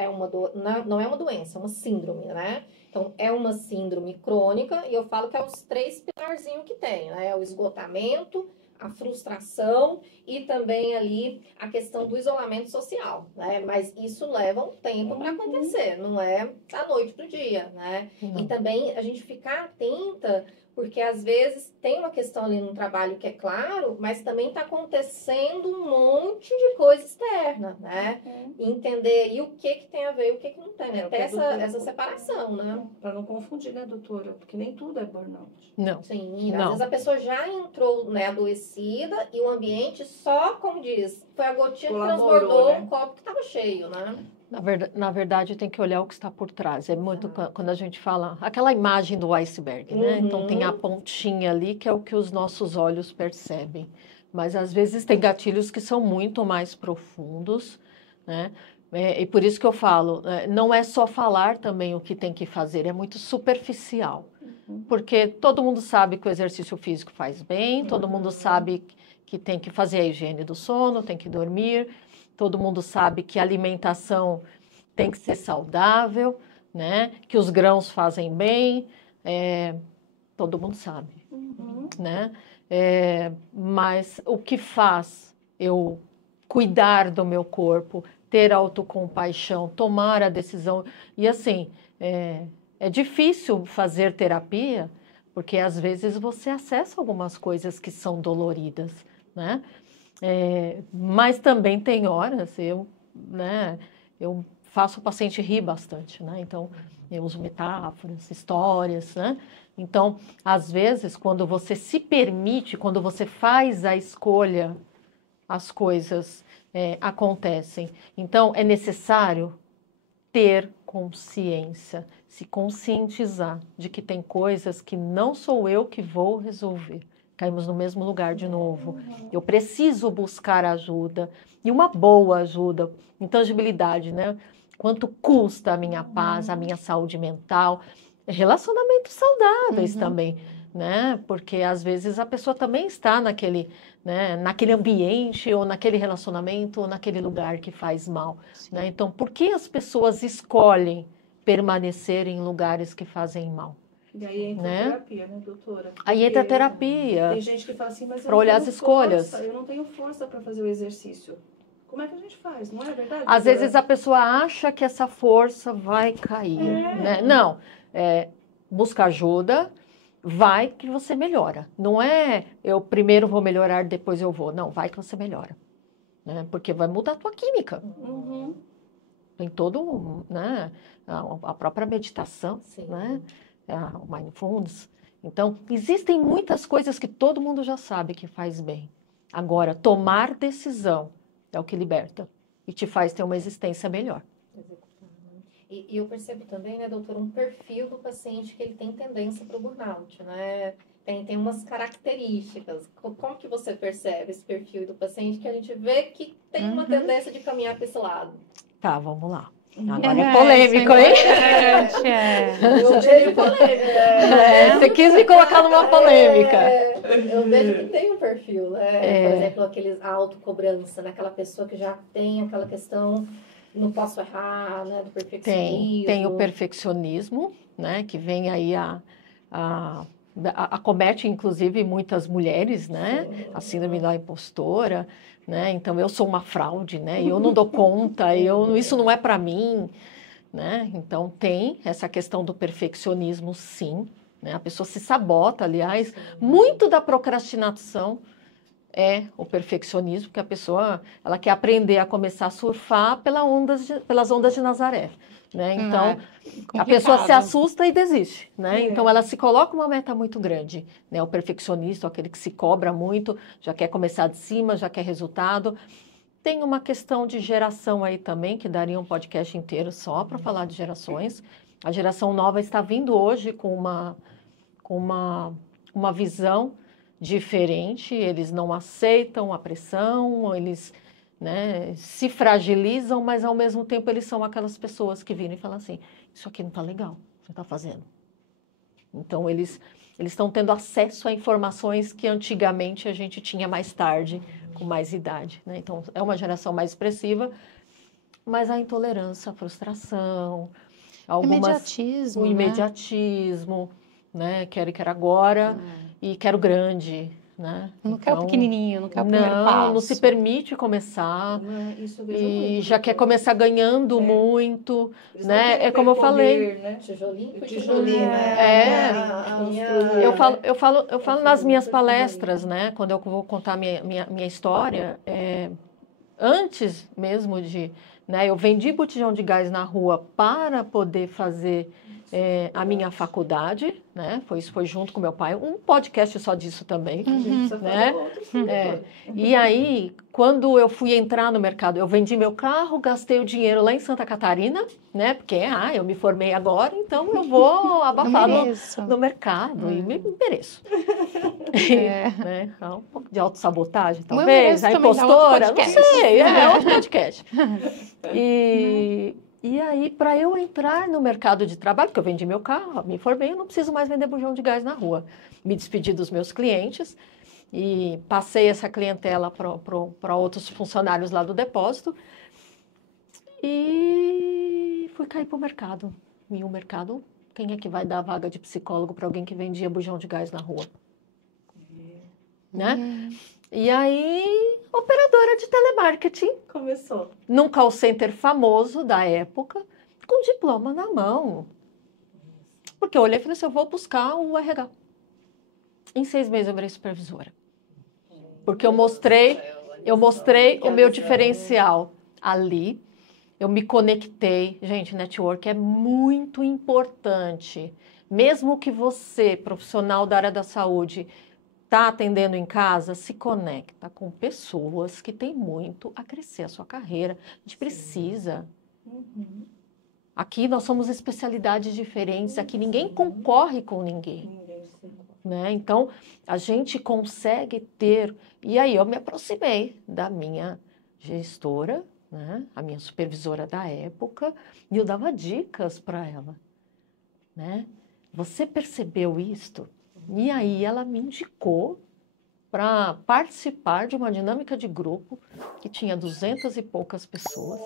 Não é uma doença, é uma síndrome, né? Então, é uma síndrome crônica e eu falo que é os 3 pilarzinhos que tem, né? O esgotamento, a frustração e também ali a questão do isolamento social, né? Mas isso leva um tempo para acontecer, não é da noite pro dia, né? E também a gente ficar atenta, porque às vezes tem uma questão ali no trabalho que é claro, mas também está acontecendo um monte de coisa externa, né? E entender aí o que tem a ver e o que não tem, né? Ter essa separação, né? Para não confundir, né, doutora? Porque nem tudo é burnout. Não. Sim, às vezes a pessoa já entrou, né, adoecida e o ambiente só, como diz, foi a gotinha que transbordou o copo que estava cheio, né? Na verdade, tem que olhar o que está por trás. É muito quando a gente fala... Aquela imagem do iceberg, né? Então, tem a pontinha ali, que é o que os nossos olhos percebem. Mas, às vezes, tem gatilhos que são muito mais profundos, né? E por isso que eu falo, não é só falar também o que tem que fazer, é muito superficial. Porque todo mundo sabe que o exercício físico faz bem, todo mundo sabe que tem que fazer a higiene do sono, tem que dormir... Todo mundo sabe que a alimentação tem que ser saudável, né? Que os grãos fazem bem, todo mundo sabe, né? Mas o que faz eu cuidar do meu corpo, ter autocompaixão, tomar a decisão... E assim, é difícil fazer terapia, porque às vezes você acessa algumas coisas que são doloridas, né? Mas também tem horas, eu faço o paciente rir bastante, né? Então, eu uso metáforas, histórias, né? Então, às vezes, quando você se permite, quando você faz a escolha, as coisas acontecem. Então, é necessário ter consciência, se conscientizar de que tem coisas que não sou eu que vou resolver. caímos no mesmo lugar de novo. Eu preciso buscar ajuda, e uma boa ajuda, intangibilidade, né? Quanto custa a minha paz, a minha saúde mental, relacionamentos saudáveis também, né? Porque às vezes a pessoa também está naquele, né, naquele ambiente, ou naquele relacionamento, ou naquele lugar que faz mal, né? Então, por que as pessoas escolhem permanecer em lugares que fazem mal? E aí entra a terapia, né, doutora? Aí entra a Porque terapia. tem gente que fala assim, mas eu Para não olhar tenho as escolhas. força, eu não tenho força para fazer o exercício. Como é que a gente faz? Não é verdade? Às doutora? vezes a pessoa acha que essa força vai cair, né? Não, busca ajuda, vai que você melhora. Não é eu primeiro vou melhorar, depois eu vou. Não, vai que você melhora, né? Porque vai mudar a tua química. Uhum. Tem todo, né, a própria meditação, Sim. né, o mindfulness. Então, existem muitas coisas que todo mundo já sabe que faz bem. Agora, tomar decisão é o que liberta e te faz ter uma existência melhor. E eu percebo também, né, doutor, um perfil do paciente que ele tem tendência para o burnout, né? Tem umas características. Como que você percebe esse perfil do paciente que a gente vê que tem uma tendência de caminhar para esse lado? Tá, vamos lá. Agora é polêmico, hein? Eu vejo polêmica. Você quis me colocar numa polêmica. Eu vejo que tem um perfil, né? Por exemplo, aqueles autocobrança, né? Aquela pessoa que já tem aquela questão, não posso errar, né? Do perfeccionismo. Tem o perfeccionismo, né? Que vem aí acomete, inclusive, muitas mulheres, né? A síndrome da impostora, né? Então, eu sou uma fraude, né? Eu não dou conta, isso não é para mim, né? Então, tem essa questão do perfeccionismo, sim, né? A pessoa se sabota, aliás, muito da procrastinação é o perfeccionismo, porque a pessoa ela quer aprender a começar a surfar pelas ondas de Nazaré, né? Então, a pessoa se assusta e desiste, né? Então, ela se coloca uma meta muito grande, né? O perfeccionista, aquele que se cobra muito, já quer começar de cima, já quer resultado. Tem uma questão de geração aí também, que daria um podcast inteiro só para falar de gerações. A geração nova está vindo hoje com uma visão diferente, eles não aceitam a pressão, eles, né, se fragilizam, mas ao mesmo tempo eles são aquelas pessoas que viram e falam assim, isso aqui não está legal, você está fazendo. Então eles estão tendo acesso a informações que antigamente a gente tinha mais tarde, com mais idade, né? Então é uma geração mais expressiva, mas a intolerância, a frustração, o imediatismo, né? Quero agora e quero grande, né? Não quer o pequenininho, não quer o primeiro passo. Não se permite começar Isso e já quer começar ganhando muito, Eles né? não É como eu falei. né? Tijolinho por Tijolinho, né? Eu falo nas minhas palestras, né? Quando eu vou contar minha história, antes mesmo de, né? Eu vendi botijão de gás na rua para poder fazer a minha faculdade, né? Foi junto com meu pai, um podcast só disso também, né? E aí, quando eu fui entrar no mercado, eu vendi meu carro, gastei o dinheiro lá em Santa Catarina, né? Porque, eu me formei agora, então eu vou abafar no mercado e me mereço. Né? Um pouco de autossabotagem, talvez, a impostora, não sei, outro podcast. E aí, para eu entrar no mercado de trabalho, porque eu vendi meu carro, me formei, eu não preciso mais vender bujão de gás na rua. Me despedi dos meus clientes e passei essa clientela para outros funcionários lá do depósito e fui cair para o mercado. E o mercado, quem é que vai dar vaga de psicólogo para alguém que vendia bujão de gás na rua? Né? E aí, operadora de telemarketing. Começou. Num call center famoso da época, com diploma na mão. Porque eu olhei e falei assim, eu vou buscar o RH. Em 6 meses eu virei supervisora. Porque eu mostrei o meu diferencial ali. Eu me conectei. Gente, network é muito importante. Mesmo que você, profissional da área da saúde, está atendendo em casa, se conecta com pessoas que têm muito a crescer a sua carreira. A gente precisa. Aqui nós somos especialidades diferentes, aqui ninguém concorre com ninguém. né? Então, a gente consegue ter... E aí eu me aproximei da minha gestora, né? A minha supervisora da época, e eu dava dicas para ela, né? Você percebeu isto? E aí ela me indicou para participar de uma dinâmica de grupo que tinha 200 e poucas pessoas.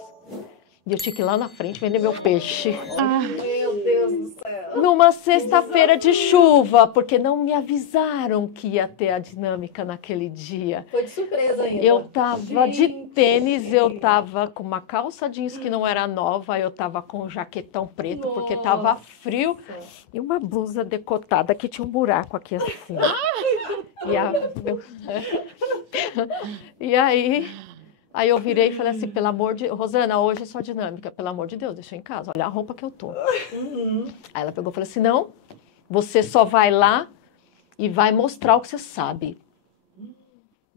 E eu tinha que ir lá na frente vender meu peixe. Meu Deus do céu. Numa sexta-feira de chuva, porque não me avisaram que ia ter a dinâmica naquele dia. Foi de surpresa ainda. Eu tava de tênis, eu tava com uma calça jeans que não era nova, eu tava com um jaquetão preto, porque tava frio, e uma blusa decotada que tinha um buraco aqui assim. E aí eu virei e falei assim, pelo amor de... Rosana, hoje é sua dinâmica, pelo amor de Deus, deixa eu em casa, olha a roupa que eu tô. Aí ela pegou e falou assim, não, você só vai lá e vai mostrar o que você sabe.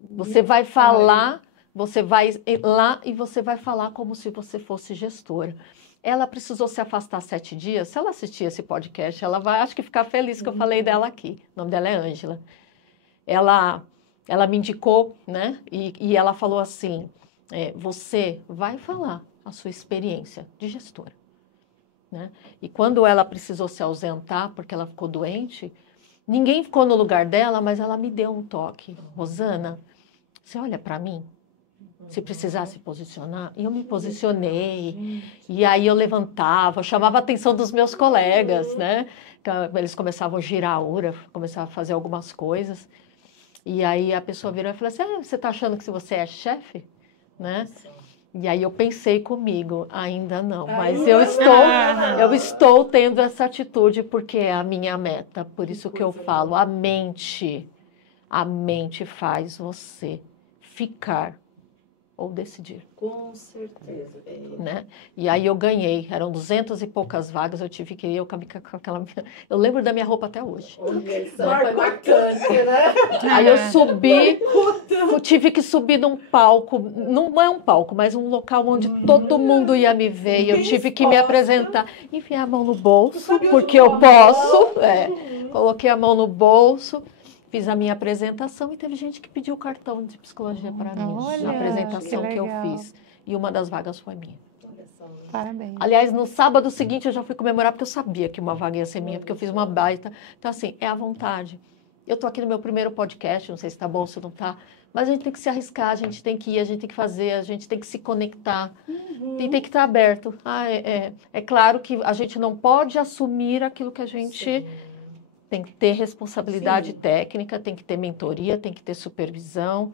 Você vai falar, você vai lá e você vai falar como se você fosse gestora. Ela precisou se afastar 7 dias. Se ela assistir esse podcast, ela vai, acho que ficar feliz que eu falei dela aqui. O nome dela é Ângela. Ela me indicou, né? E ela falou assim, você vai falar a sua experiência de gestora, né? E quando ela precisou se ausentar, porque ela ficou doente, ninguém ficou no lugar dela, mas ela me deu um toque. Rosana, você olha para mim? Se precisar se posicionar, e eu me posicionei, e aí eu levantava, chamava a atenção dos meus colegas, né? Eles começavam a girar a ura, começavam a fazer algumas coisas, e aí a pessoa virou e falou assim, você está achando que você é chefe? Né? E aí eu pensei comigo, ainda não, mas eu estou tendo essa atitude porque é a minha meta, por isso que eu falo, a mente faz você ficar ou decidir. Com certeza. Né? E aí eu ganhei, eram 200 e poucas vagas, eu tive que ir, com aquela... Eu lembro da minha roupa até hoje. Foi marcante, né? Aí eu subi, tive que subir num palco, não é um palco, mas um local onde todo mundo ia me ver, e eu tive que me apresentar, enfiar a mão no bolso, porque eu posso, coloquei a mão no bolso, fiz a minha apresentação e teve gente que pediu o cartão de psicologia para mim, na apresentação que eu fiz. E uma das vagas foi minha. Parabéns. Aliás, no sábado seguinte eu já fui comemorar porque eu sabia que uma vaga ia ser minha, porque eu fiz uma baita. Então, assim, é à vontade. Eu estou aqui no meu primeiro podcast, não sei se está bom, se não está, mas a gente tem que se arriscar, a gente tem que ir, a gente tem que fazer, a gente tem que se conectar, tem que estar aberto. É claro que a gente não pode assumir aquilo que a gente... Tem que ter responsabilidade técnica, tem que ter mentoria, tem que ter supervisão,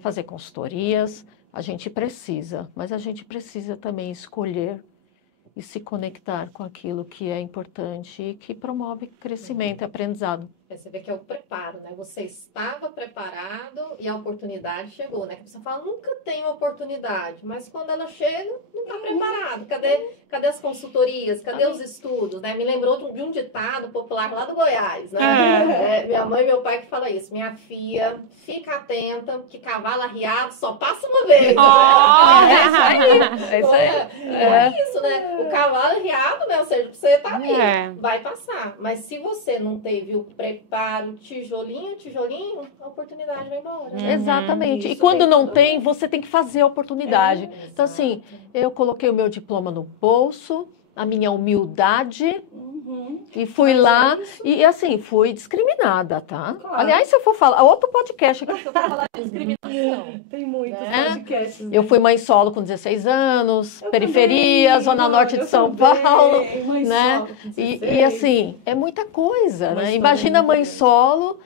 fazer consultorias. A gente precisa, mas a gente precisa também escolher e se conectar com aquilo que é importante e que promove crescimento e aprendizado. Você vê que é o preparo, né? Você estava preparado e a oportunidade chegou, né? Que a pessoa fala, nunca tem uma oportunidade, mas quando ela chega, não está preparado. Cadê as consultorias? Cadê os estudos? Né? Me lembrou de um ditado popular lá do Goiás, né? Minha mãe e meu pai que falam isso. Minha filha, fica atenta, que cavalo arriado só passa uma vez. É isso aí. É isso, né? O cavalo arriado, né? Ou seja, você tá ali, vai passar. Mas se você não teve o preparo, tijolinho, a oportunidade vai embora. Né? Exatamente. E quando não tem, você tem que fazer a oportunidade. Então, assim, eu coloquei o meu diploma no bolso, a minha humildade, e fui lá, e assim, fui discriminada, tá? Claro. Aliás, se eu for falar, outro podcast aqui, se eu for falar de discriminação. Tem muitos podcasts. Eu fui mãe solo com 16 anos, periferia, Zona Norte de São Paulo, né? E assim, é muita coisa, né? Imagina mãe solo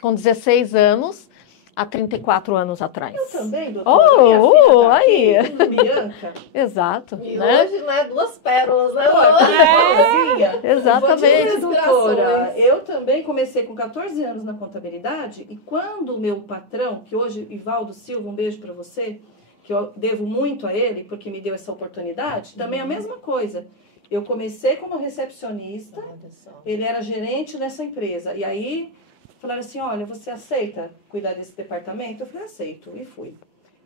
com 16 anos, há 34 anos atrás. Eu também, doutora. Minha filha tá aí. aqui, Bianca. Exato. E né? hoje, né, 2 pérolas, né? Exatamente. Doutora, eu também comecei com 14 anos na contabilidade e quando o meu patrão, que hoje, Ivaldo Silva, um beijo para você, que eu devo muito a ele, porque me deu essa oportunidade, também a mesma coisa. Eu comecei como recepcionista, ele era gerente dessa empresa, e aí falaram assim, olha, você aceita cuidar desse departamento? Eu falei, aceito, e fui.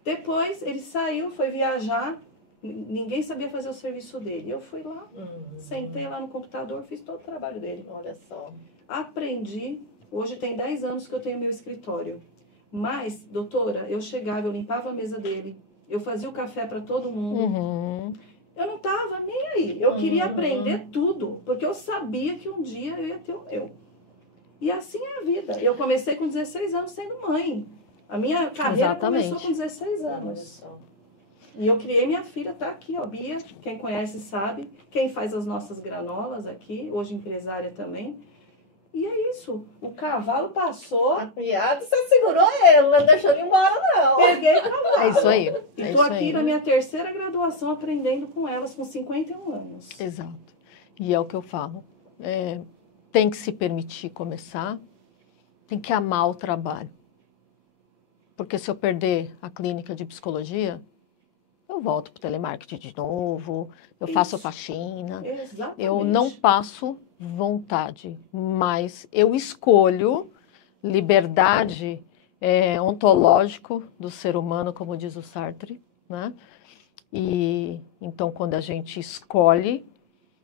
Depois ele saiu, foi viajar, ninguém sabia fazer o serviço dele. Eu fui lá, sentei lá no computador, fiz todo o trabalho dele. Olha só. Aprendi. Hoje tem 10 anos que eu tenho meu escritório. Mas, doutora, eu chegava, eu limpava a mesa dele, eu fazia o café para todo mundo. Eu não estava nem aí. Eu queria aprender tudo, porque eu sabia que um dia eu ia ter o meu. E assim é a vida. Eu comecei com 16 anos sendo mãe. A minha carreira começou com 16 anos. E eu criei minha filha, tá aqui, ó, Bia, quem conhece sabe. Quem faz as nossas granolas aqui, hoje empresária também. E é isso. O cavalo passou. Apiado, você segurou ele, não deixou ele embora, não. Peguei o cavalo. É isso aí. E tô aqui na minha terceira graduação aprendendo com elas com 51 anos. Exato. E é o que eu falo. Tem que se permitir começar, tem que amar o trabalho. Porque se eu perder a clínica de psicologia, eu volto para o telemarketing de novo, eu faço faxina. Exatamente. Eu não passo vontade, mas eu escolho liberdade ontológico do ser humano, como diz o Sartre, né? E então, quando a gente escolhe,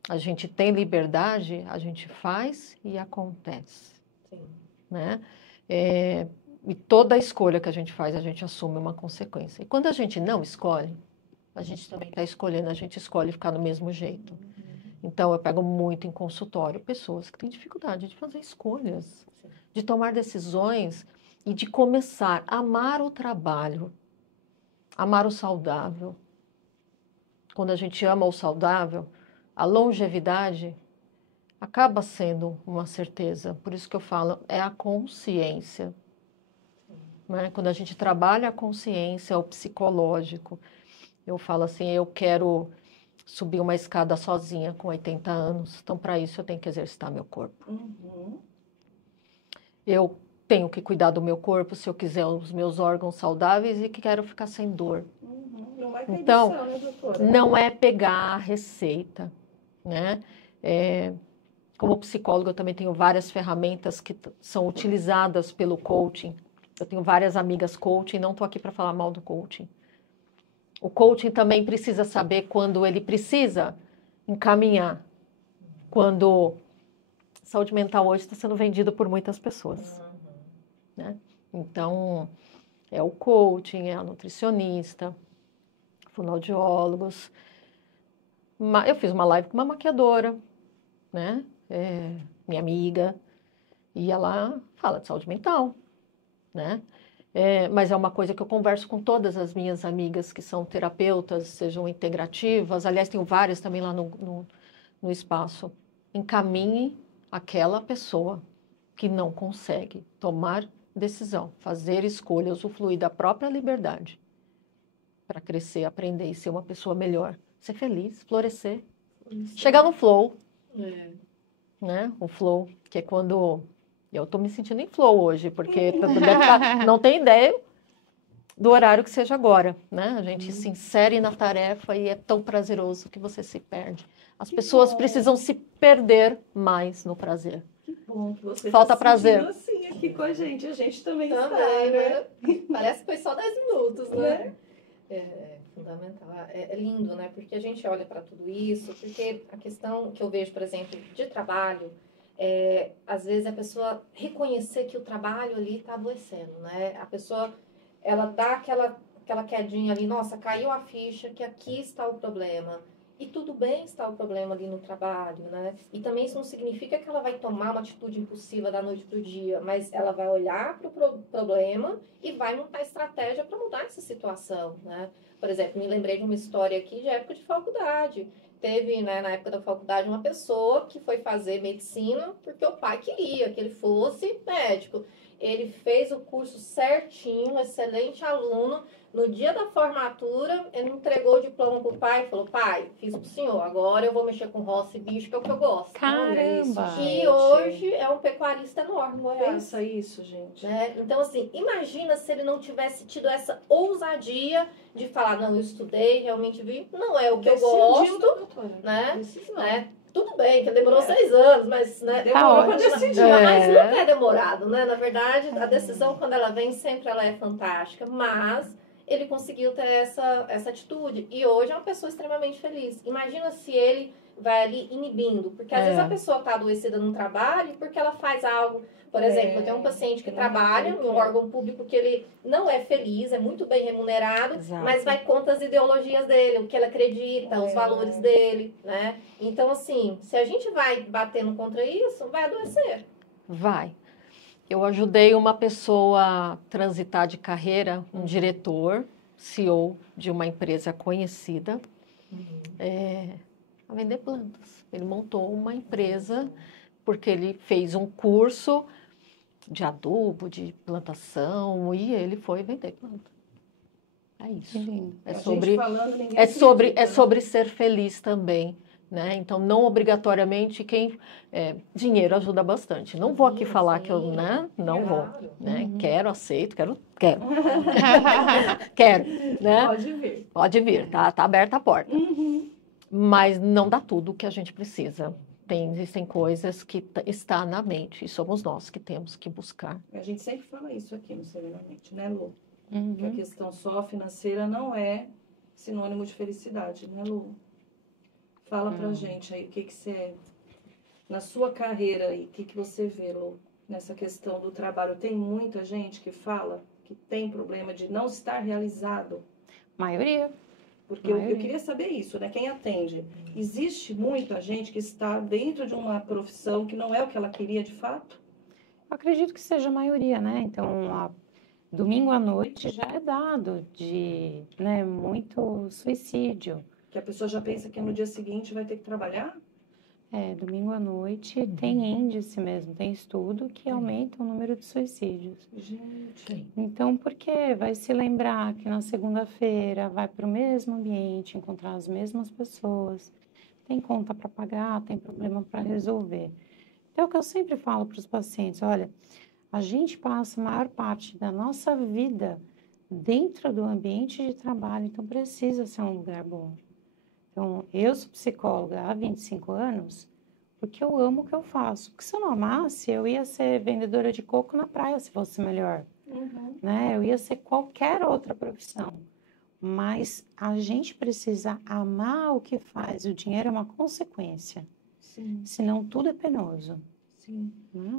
a gente tem liberdade, a gente faz e acontece. Sim. Né? E toda escolha que a gente faz, a gente assume uma consequência. E quando a gente não escolhe, a gente também está escolhendo, a gente escolhe ficar do mesmo jeito. Então, eu pego muito em consultório pessoas que têm dificuldade de fazer escolhas, de tomar decisões e de começar a amar o trabalho, amar o saudável. Quando a gente ama o saudável, a longevidade acaba sendo uma certeza. Por isso que eu falo, é a consciência. Né? Quando a gente trabalha a consciência, o psicológico, eu falo assim, eu quero subir uma escada sozinha com 80 anos, então para isso eu tenho que exercitar meu corpo. Eu tenho que cuidar do meu corpo se eu quiser os meus órgãos saudáveis e que quero ficar sem dor. Não vai ter Então, edição, né, doutora? não é pegar a receita, né? Como psicóloga, eu também tenho várias ferramentas que são utilizadas pelo coaching. Eu tenho várias amigas coaching, não estou aqui para falar mal do coaching. O coaching também precisa saber quando ele precisa encaminhar. Quando saúde mental hoje está sendo vendida por muitas pessoas. Né? Então, é o coaching, é a nutricionista, fonoaudiólogos. Eu fiz uma live com uma maquiadora, né? Minha amiga, e ela fala de saúde mental, né? Mas é uma coisa que eu converso com todas as minhas amigas que são terapeutas, sejam integrativas, aliás, tenho várias também lá no espaço. Encaminhe aquela pessoa que não consegue tomar decisão, fazer escolha, usufruir da própria liberdade para crescer, aprender e ser uma pessoa melhor, ser feliz, florescer, chegar no flow, né? O flow, que é quando eu estou me sentindo em flow hoje, porque não tem ideia do horário que seja agora, né? A gente se insere na tarefa e é tão prazeroso que você se perde. As pessoas precisam se perder mais no prazer. Que bom que você Falta tá prazer. Assim aqui com a gente também está, Também, né? Parece que foi só 10 minutos, né? É fundamental. É lindo, né? Porque a gente olha para tudo isso, porque a questão que eu vejo, por exemplo, de trabalho, às vezes a pessoa reconhecer que o trabalho ali está adoecendo, né? A pessoa, ela dá aquela quedinha ali, nossa, caiu a ficha que aqui está o problema. E tudo bem está o problema ali no trabalho, né? E também isso não significa que ela vai tomar uma atitude impulsiva da noite para o dia, mas ela vai olhar para o problema e vai montar estratégia para mudar essa situação, né? Por exemplo, me lembrei de uma história aqui de época de faculdade. Teve, né, na época da faculdade, uma pessoa que foi fazer medicina porque o pai queria que ele fosse médico. Ele fez o curso certinho, excelente aluno. No dia da formatura, ele entregou o diploma pro pai e falou, pai, fiz pro senhor, agora eu vou mexer com roça e bicho, que é o que eu gosto. Caramba! E hoje é um pecuarista enorme, Goiás. Pensa isso, gente. Né? Então, assim, imagina se ele não tivesse tido essa ousadia de falar, não, eu estudei, realmente vi, não é o que eu gosto, doutora, né? Tudo bem, que demorou 6 anos, mas né, demorou para decidir. Mas nunca é demorado, né? Na verdade, a decisão, quando ela vem, sempre ela é fantástica. Mas ele conseguiu ter essa atitude. E hoje é uma pessoa extremamente feliz. Imagina se ele vai ali inibindo. Porque às vezes a pessoa está adoecida no trabalho porque ela faz algo. Por exemplo, eu tenho um paciente que trabalha no órgão público que ele não é feliz, é muito bem remunerado, Exato. mas vai contra as ideologias dele, o que ele acredita, os valores dele, né? Então, assim, se a gente vai batendo contra isso, vai adoecer. Vai. Eu ajudei uma pessoa a transitar de carreira, um diretor, CEO de uma empresa conhecida, a vender plantas. Ele montou uma empresa porque ele fez um curso de adubo, de plantação, e ele foi vender planta. É isso. É sobre ser feliz também, né? Então, não obrigatoriamente dinheiro ajuda bastante. Não vou aqui falar que eu, né? Não vou, né? Quero, aceito, quero. Quero, né? Pode vir, tá aberta a porta. Mas não dá tudo o que a gente precisa. Existem coisas que está na mente e somos nós que temos que buscar. A gente sempre fala isso aqui no Serenamente, né, Lu? Que a questão só financeira não é sinônimo de felicidade, né, Lu? Fala pra gente aí o que você, na sua carreira aí, o que você vê, Lu, nessa questão do trabalho. Tem muita gente que fala que tem problema de não estar realizado? Maioria. Porque eu queria saber isso, né? Quem atende. Existe muita gente que está dentro de uma profissão que não é o que ela queria de fato? Eu acredito que seja a maioria, né? Então, domingo à noite já é dado de, né, muito suicídio. Que a pessoa já pensa que no dia seguinte vai ter que trabalhar? Domingo à noite tem índice mesmo, tem estudo que aumenta o número de suicídios. Gente. Então, por quê? Vai se lembrar que na segunda-feira vai para o mesmo ambiente, encontrar as mesmas pessoas, tem conta para pagar, tem problema para resolver. Então, é o que eu sempre falo para os pacientes, olha, a gente passa a maior parte da nossa vida dentro do ambiente de trabalho, então precisa ser um lugar bom. Então, eu sou psicóloga há 25 anos porque eu amo o que eu faço. Porque se eu não amasse, eu ia ser vendedora de coco na praia, se fosse melhor. Né? Eu ia ser qualquer outra profissão. Mas a gente precisa amar o que faz. O dinheiro é uma consequência. Sim. Senão, tudo é penoso. Sim.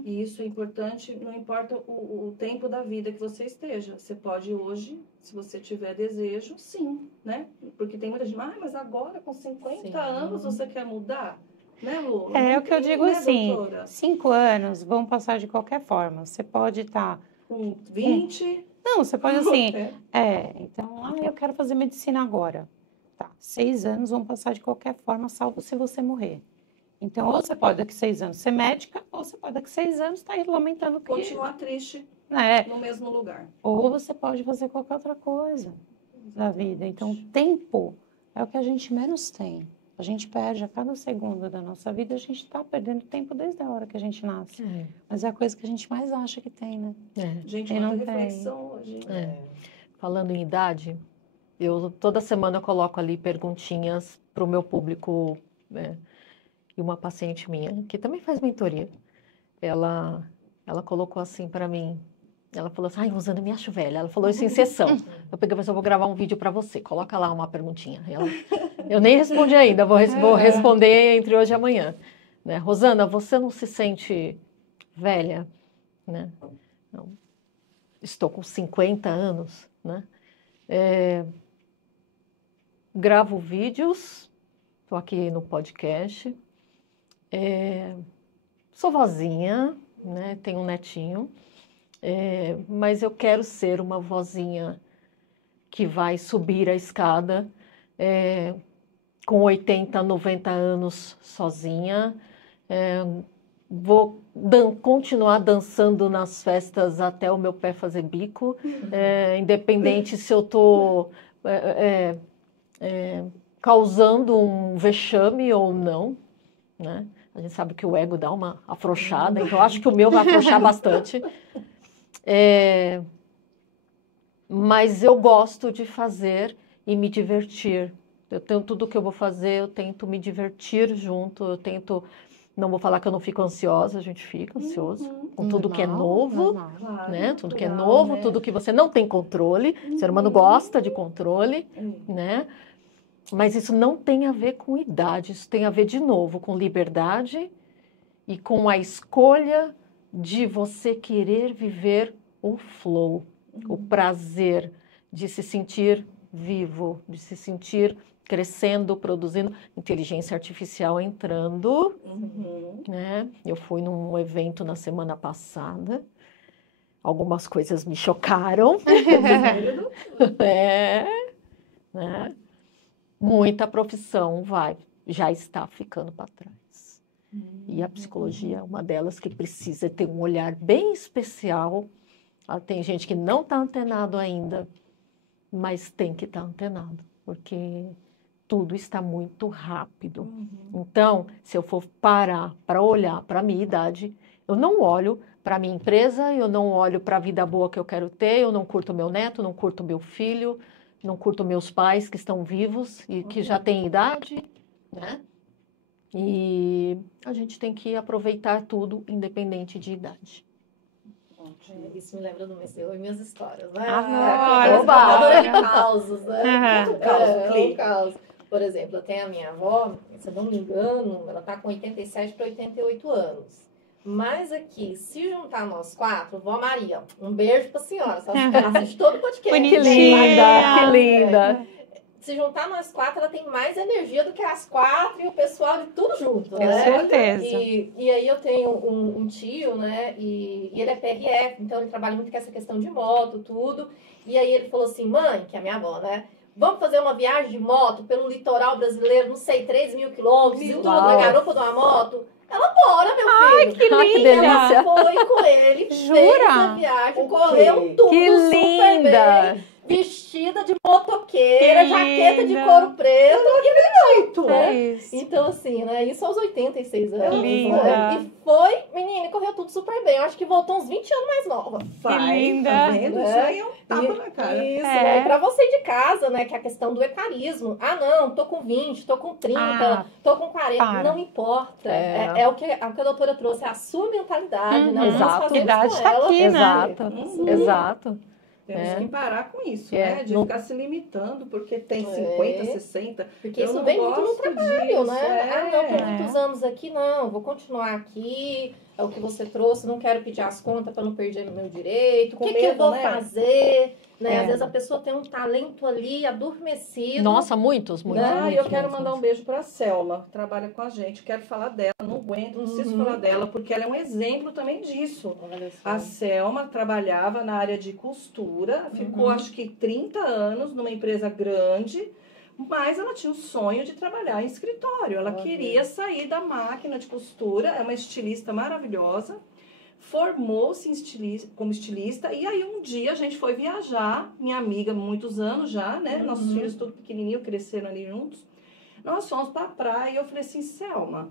E isso é importante, não importa o tempo da vida que você esteja. Você pode hoje, se você tiver desejo, sim, né? Porque tem muita gente, mas agora com 50 anos você quer mudar? Né, Lu? É o que eu digo, né, assim, doutora? 5 anos vão passar de qualquer forma. Você pode estar... Com 20... Não, você pode assim... Então, eu quero fazer medicina agora. Tá, 6 anos vão passar de qualquer forma, salvo se você morrer. Então, ou você pode daqui 6 anos ser médica, ou você pode daqui 6 anos estar aí lamentando que... Continuar triste no mesmo lugar. Ou você pode fazer qualquer outra coisa da vida. Então, tempo é o que a gente menos tem. A gente perde a cada segundo da nossa vida, a gente está perdendo tempo desde a hora que a gente nasce. Mas é a coisa que a gente mais acha que tem, né? Gente, muita reflexão hoje. Falando em idade, eu toda semana coloco ali perguntinhas para o meu público, e uma paciente minha, que também faz mentoria, ela colocou assim para mim, ela falou assim, Rosana, me acho velha. Ela falou isso em sessão. Eu peguei, mas eu vou gravar um vídeo para você, coloca lá uma perguntinha. Eu nem respondi ainda, vou responder entre hoje e amanhã. Né? Rosana, você não se sente velha? Né? Não. Estou com 50 anos, né? Gravo vídeos, estou aqui no podcast, sou vozinha, né? Tenho um netinho, mas eu quero ser uma vozinha que vai subir a escada com 80, 90 anos sozinha, vou continuar dançando nas festas até o meu pé fazer bico, independente se eu estou causando um vexame ou não, né? A gente sabe que o ego dá uma afrouxada, então acho que o meu vai afrouxar bastante. Mas eu gosto de fazer e me divertir. Eu tenho tudo que eu vou fazer, eu tento me divertir junto, eu tento Não vou falar que eu não fico ansiosa, a gente fica ansioso com tudo que é Normal, novo, Claro, né? Tudo que é natural, novo, né? tudo que você não tem controle. O ser humano gosta de controle, né? Mas isso não tem a ver com idade, isso tem a ver, de novo, com liberdade e com a escolha de você querer viver o flow, o prazer de se sentir vivo, de se sentir crescendo, produzindo, inteligência artificial entrando, né? Eu fui num evento na semana passada, algumas coisas me chocaram, né? Muita profissão já está ficando para trás. E a psicologia é uma delas que precisa ter um olhar bem especial. Tem gente que não está antenado ainda, mas tem que estar antenado, porque tudo está muito rápido. Então, se eu for parar para olhar para a minha idade, eu não olho para a minha empresa, eu não olho para a vida boa que eu quero ter, eu não curto meu neto, não curto meu filho, não curto meus pais que estão vivos e que já têm idade, né? E a gente tem que aproveitar tudo, independente de idade. Isso me lembra do meu e minhas histórias, né? Adoro! Contadora de causos, né? Um Um caos. Por exemplo, eu tenho a minha avó, se eu não me engano, ela tá com 87 para 88 anos. Mas aqui, se juntar nós quatro, vó Maria, um beijo pra senhora. Ela assiste todo o podcast. Bonitinha. Que linda, que linda. Se juntar nós quatro, ela tem mais energia do que as quatro e o pessoal de tudo junto, Com né? certeza. E aí eu tenho um tio, né? E ele é PRF, então ele trabalha muito com essa questão de moto, tudo. E aí ele falou assim, mãe, que é a minha avó, né? Vamos fazer uma viagem de moto pelo litoral brasileiro, não sei, 3.000 quilômetros, e tudo na garupa de uma moto. Ela bora, meu filho. Ai, que linda! Que delícia. Ela foi com ele, fez a viagem, correu tudo Que super linda! bem. Vestida de motoqueira, Que jaqueta de linda. couro preto e muito, É né? isso. Então, assim, né? Isso aos 86 anos. Linda. Né? E foi, menina, correu tudo super bem. Eu acho que voltou uns 20 anos mais nova. linda. Tá vendo? Né? Isso aí é um tapa na cara. Isso, É. né? E pra você de casa, né? Que é a questão do etarismo. Ah, não, tô com 20, tô com 30, Ah, tô com 40. para. Não importa. É. É o que a doutora trouxe, é a sua mentalidade. Uhum. Nós vamos Exato. fazer Idade com tá ela. aqui, né? Exato, exato. Temos que parar com isso, É, né? De não- ficar se limitando, porque tem É. 50, 60. Porque Eu isso não vem muito no gosto trabalho, disso, né? Ah, não, tô É. muitos anos aqui, não, vou continuar aqui, é o que você trouxe, não quero pedir as contas para não perder meu direito, o Com que, que eu medo, vou né? fazer? Né? É. Às vezes a pessoa tem um talento ali adormecido. Nossa, muitos. Ah, eu quero mandar um beijo para a Selma, que trabalha com a gente. Quero falar dela, não aguento, preciso falar dela, porque ela é um exemplo também disso. Olha só. A Selma trabalhava na área de costura, ficou acho que 30 anos numa empresa grande, mas ela tinha o sonho de trabalhar em escritório. Ela Olha. queria sair da máquina de costura, é uma estilista maravilhosa. Formou-se como estilista, e aí um dia a gente foi viajar, minha amiga, muitos anos já, né? Nossos filhos todos pequenininhos, cresceram ali juntos. Nós fomos para a praia e eu falei assim, Selma,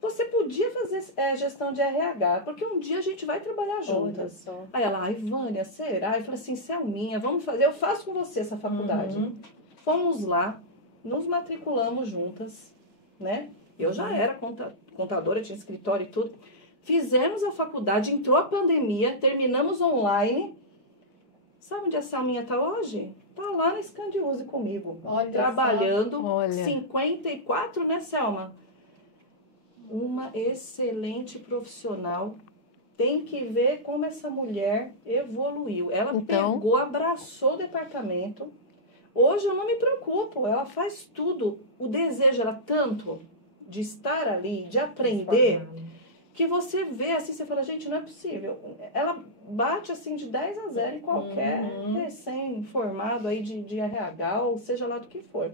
você podia fazer gestão de RH, porque um dia a gente vai trabalhar Olha juntas. só. Aí ela, ai, Vânia, será? Eu falei assim, Selminha, vamos fazer, eu faço com você essa faculdade. Fomos lá, nos matriculamos juntas, né? Eu já era contadora, tinha escritório e tudo. Fizemos a faculdade, entrou a pandemia, terminamos online. Sabe onde a Selminha está hoje? Está lá na Scandiuse comigo, Olha trabalhando. Olha. 54, né, Selma? Uma excelente profissional. Tem que ver como essa mulher evoluiu. Ela Então? pegou, abraçou o departamento. Hoje eu não me preocupo, ela faz tudo. O desejo era tanto de estar ali, de aprender, que você vê assim, você fala, gente, não é possível. Ela bate assim de 10-0 em qualquer recém-formado aí de RH, ou seja lá do que for.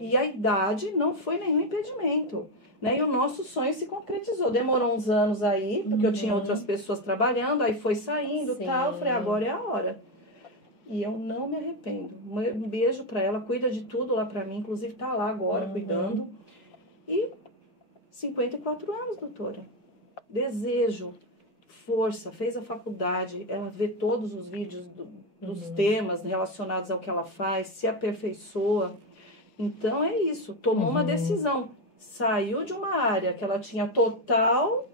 E a idade não foi nenhum impedimento. Né? E o nosso sonho se concretizou. Demorou uns anos aí, porque eu tinha outras pessoas trabalhando, aí foi saindo e tal. Eu falei, agora é a hora. E eu não me arrependo. Um beijo pra ela, cuida de tudo lá pra mim, inclusive tá lá agora cuidando. E 54 anos, doutora. Desejo, força, fez a faculdade, ela vê todos os vídeos dos temas relacionados ao que ela faz, se aperfeiçoa. Então é isso, tomou uma decisão. saiu de uma área que ela tinha total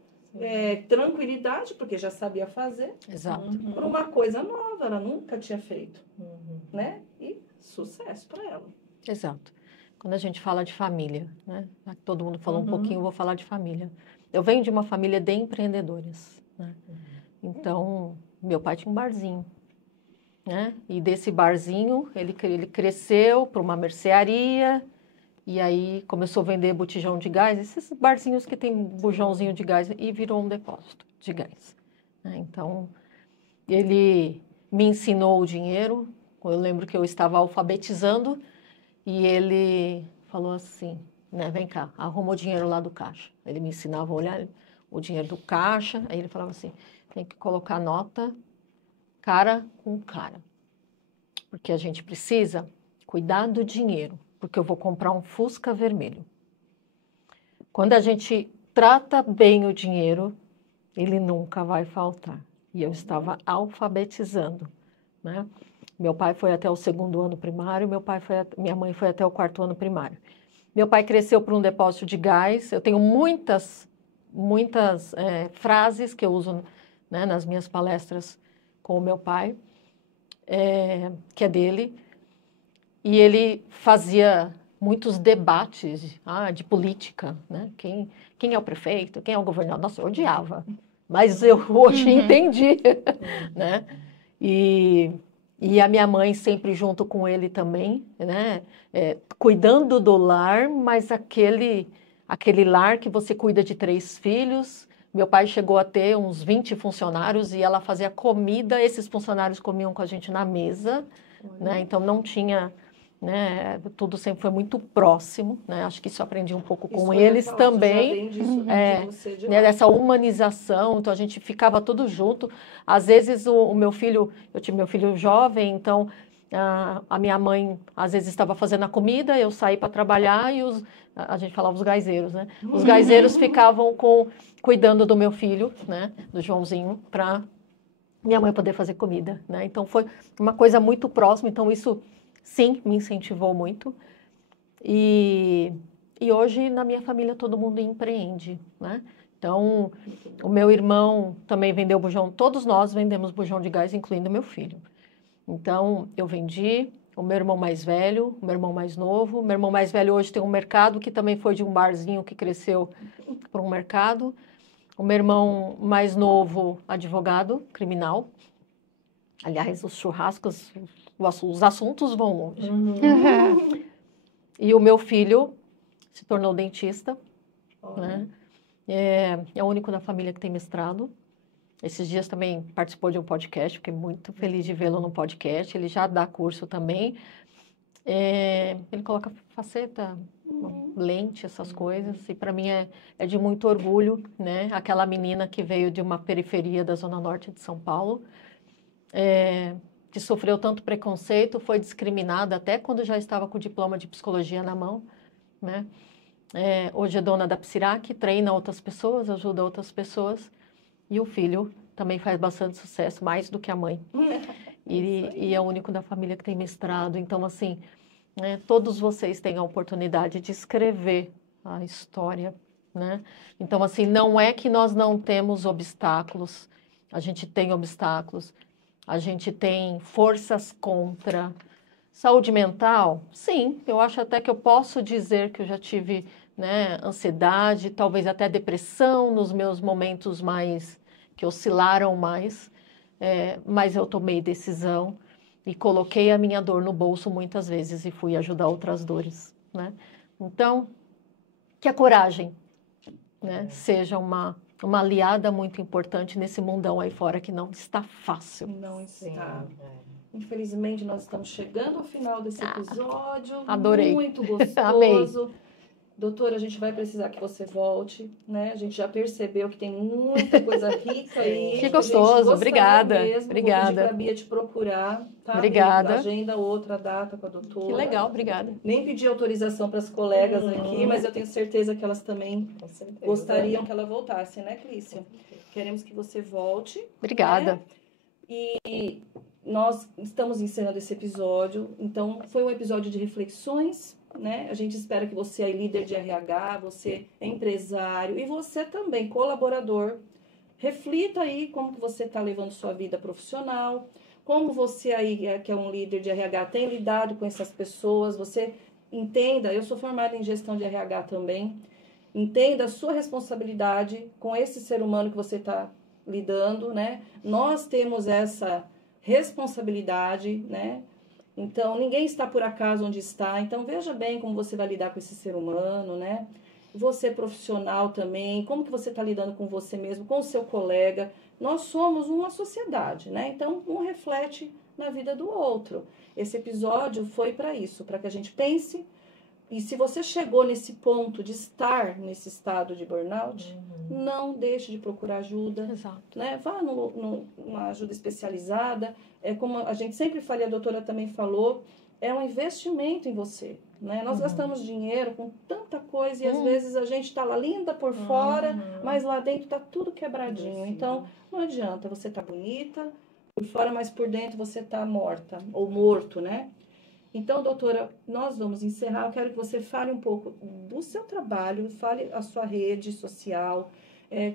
tranquilidade, porque já sabia fazer, Exato. por uma coisa nova, ela nunca tinha feito, né? E sucesso para ela. Exato. Quando a gente fala de família, né? Todo mundo falou um pouquinho, eu vou falar de família. Eu venho de uma família de empreendedores, né? Então, meu pai tinha um barzinho, né? E desse barzinho, ele cresceu para uma mercearia, e aí começou a vender botijão de gás, esses barzinhos que tem bujãozinho de gás, e virou um depósito de gás, né? Então, ele me ensinou o dinheiro. Eu lembro que eu estava alfabetizando, e ele falou assim, né, vem cá, arruma o dinheiro lá do caixa. Ele me ensinava a olhar o dinheiro do caixa, aí ele falava assim, tem que colocar nota cara com cara, porque a gente precisa cuidar do dinheiro, porque eu vou comprar um Fusca vermelho. Quando a gente trata bem o dinheiro, ele nunca vai faltar. E eu estava alfabetizando, né? Meu pai foi até o 2º ano primário, minha mãe foi até o 4º ano primário. Meu pai cresceu para um depósito de gás. Eu tenho muitas frases que eu uso, né, nas minhas palestras com o meu pai, que é dele. E ele fazia muitos debates de política, né? Quem é o prefeito, quem é o governador? Nossa, eu odiava. Mas eu hoje entendi, né? E a minha mãe sempre junto com ele também, né? Cuidando do lar, mas aquele lar que você cuida de 3 filhos. Meu pai chegou a ter uns 20 funcionários e ela fazia comida, esses funcionários comiam com a gente na mesa, né? Então não tinha, né? Tudo sempre foi muito próximo, né? Acho que isso eu aprendi um pouco com eles também, né? Dessa humanização. Então a gente ficava tudo junto. Às vezes o meu filho, eu tinha meu filho jovem, então a minha mãe às vezes estava fazendo a comida, eu saí para trabalhar e a gente falava os gaizeiros, né? Os gaizeiros ficavam cuidando do meu filho, né? Do Joãozinho, para minha mãe poder fazer comida, né? Então foi uma coisa muito próxima. Então isso sim me incentivou muito. E hoje na minha família todo mundo empreende, né? Então o meu irmão também vendeu bujão. Todos nós vendemos bujão de gás, incluindo meu filho. Então eu vendi. O meu irmão mais velho, o meu irmão mais novo. O meu irmão mais velho hoje tem um mercado que também foi de um barzinho que cresceu para um mercado. O meu irmão mais novo, advogado criminal. Aliás, os churrascos, os assuntos vão longe. E o meu filho se tornou dentista, né? É o único da família que tem mestrado. Esses dias também participou de um podcast, fiquei muito feliz de vê-lo no podcast. Ele já dá curso também. Ele coloca faceta, lente, essas coisas. E para mim é de muito orgulho, né? Aquela menina que veio de uma periferia da Zona Norte de São Paulo, que sofreu tanto preconceito, foi discriminada até quando já estava com o diploma de psicologia na mão, né? Hoje é dona da Psirac, treina outras pessoas, ajuda outras pessoas. E o filho também faz bastante sucesso, mais do que a mãe. E é o único da família que tem mestrado. Então, assim, né, todos vocês têm a oportunidade de escrever a história, né? Então, assim, não é que nós não temos obstáculos. A gente tem obstáculos. A gente tem forças contra. Saúde mental? Sim, eu acho até que eu posso dizer que eu já tive, né, ansiedade, talvez até depressão nos meus momentos mais, que oscilaram mais, mas eu tomei decisão e coloquei a minha dor no bolso muitas vezes e fui ajudar outras dores, né? Então, que a coragem, né, seja uma aliada muito importante nesse mundão aí fora que não está fácil. Não está. Infelizmente, nós estamos chegando ao final desse episódio. Adorei. Muito gostoso. Amei. Doutora, a gente vai precisar que você volte, né? A gente já percebeu que tem muita coisa rica aí. Que gostoso, obrigada. Mesmo. Obrigada. Vou pedir para a Bia te procurar, tá? Obrigada. Agenda outra data com a doutora. Que legal, obrigada. Nem pedi autorização para as colegas aqui, mas eu tenho certeza que elas também gostariam que ela voltasse, né, Clícia? Queremos que você volte. Obrigada. Né? E nós estamos encerrando esse episódio. Então, foi um episódio de reflexões, né? A gente espera que você é líder de RH, você é empresário e você também, colaborador. Reflita aí como que você está levando sua vida profissional, como você aí, que é um líder de RH, tem lidado com essas pessoas. Você entenda, eu sou formada em gestão de RH também, entenda a sua responsabilidade com esse ser humano que você está lidando, né? Nós temos essa responsabilidade, né? Então, ninguém está por acaso onde está. Então, veja bem como você vai lidar com esse ser humano, né? Você profissional também, como que você está lidando com você mesmo, com o seu colega. Nós somos uma sociedade, né? Então, um reflete na vida do outro. Esse episódio foi para isso, para que a gente pense. E se você chegou nesse ponto de estar nesse estado de burnout, não deixe de procurar ajuda. Exato. Né? Vá numa ajuda especializada. É como a gente sempre fala, e a doutora também falou, é um investimento em você. Né? Nós gastamos dinheiro com tanta coisa e às vezes a gente está lá linda por fora, mas lá dentro está tudo quebradinho. Então, não adianta, você tá bonita por fora, mas por dentro você tá morta ou morto, né? Então, doutora, nós vamos encerrar. Eu quero que você fale um pouco do seu trabalho, fale a sua rede social.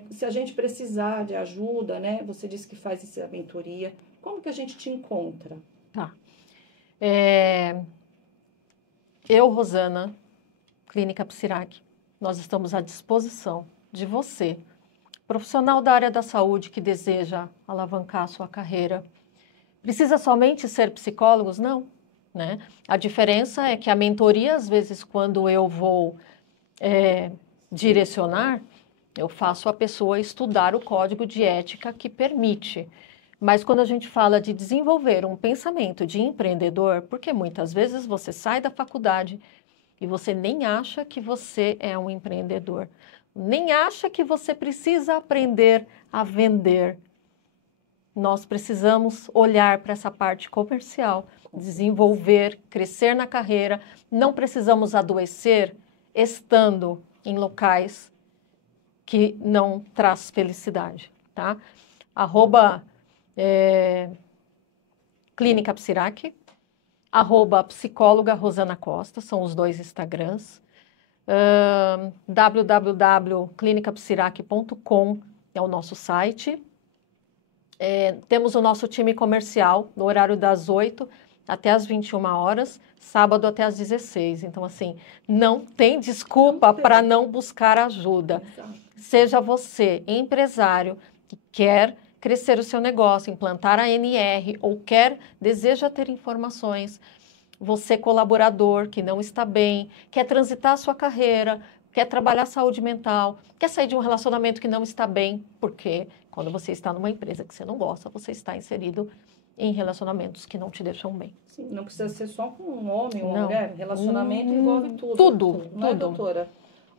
Se a gente precisar de ajuda, né? Você disse que faz essa mentoria. Como que a gente te encontra? Tá. Eu, Rosana, Clínica Psirac, nós estamos à disposição de você, profissional da área da saúde que deseja alavancar a sua carreira. Precisa somente ser psicólogos? Não. Né? A diferença é que a mentoria, às vezes, quando eu vou direcionar, eu faço a pessoa estudar o código de ética que permite. Mas quando a gente fala de desenvolver um pensamento de empreendedor, porque muitas vezes você sai da faculdade e você nem acha que você é um empreendedor, nem acha que você precisa aprender a vender. Nós precisamos olhar para essa parte comercial, desenvolver, crescer na carreira. Não precisamos adoecer estando em locais que não traz felicidade, tá? @Clínica Psirac, @psicóloga Rosana Costa, são os dois Instagrams. www.clinicapsirac.com é o nosso site. Temos o nosso time comercial no horário das 8 até as 21 horas, sábado até as 16. Então, assim, não tem desculpa para não buscar ajuda. Exato. Seja você empresário que quer crescer o seu negócio, implantar a NR ou deseja ter informações, você colaborador que não está bem, quer transitar a sua carreira, quer trabalhar saúde mental, quer sair de um relacionamento que não está bem, porque quando você está numa empresa que você não gosta, você está inserido em relacionamentos que não te deixam bem. Sim, não precisa ser só com um homem ou uma Não. mulher. Relacionamento envolve tudo. Tudo. Não é, doutora?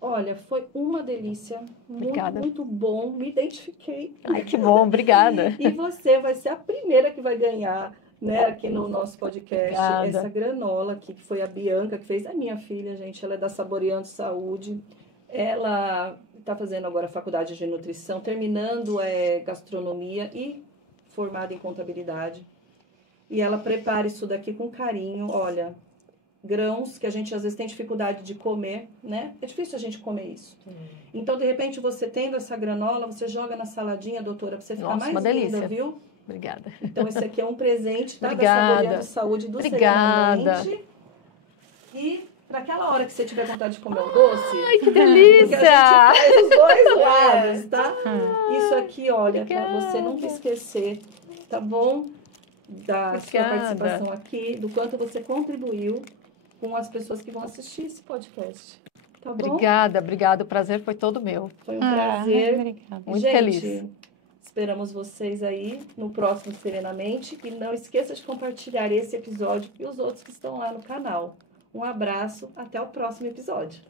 Olha, foi uma delícia. Obrigada. Muito bom. Me identifiquei. Ai, que bom, obrigada. E você vai ser a primeira que vai ganhar, né, aqui no nosso podcast, Obrigada. essa granola aqui, que foi a Bianca que fez. É minha filha, gente. Ela é da Saboreando Saúde. Ela está fazendo agora a faculdade de nutrição, terminando gastronomia e formada em contabilidade. E ela prepara isso daqui com carinho. Olha, grãos que a gente às vezes tem dificuldade de comer, né? É difícil a gente comer isso. Então, de repente, você tendo essa granola, você joga na saladinha, doutora, para você ficar Nossa, mais uma delícia. linda, viu? Obrigada. Então, esse aqui é um presente, tá? Obrigada. Da Saboreando Saúde do Obrigada. Serenamente. E para aquela hora que você tiver vontade de comer um doce... Ai, que Porque a delícia! gente faz os dois lados, tá? Isso aqui, olha, para Obrigada. você nunca esquecer, tá bom? Da sua Obrigada. participação aqui, do quanto você contribuiu com as pessoas que vão assistir esse podcast. Tá bom? Obrigada. O prazer foi todo meu. Foi um prazer. Obrigada. Muito Gente, feliz. esperamos vocês aí no próximo Serenamente. E não esqueça de compartilhar esse episódio e os outros que estão lá no canal. Um abraço, até o próximo episódio.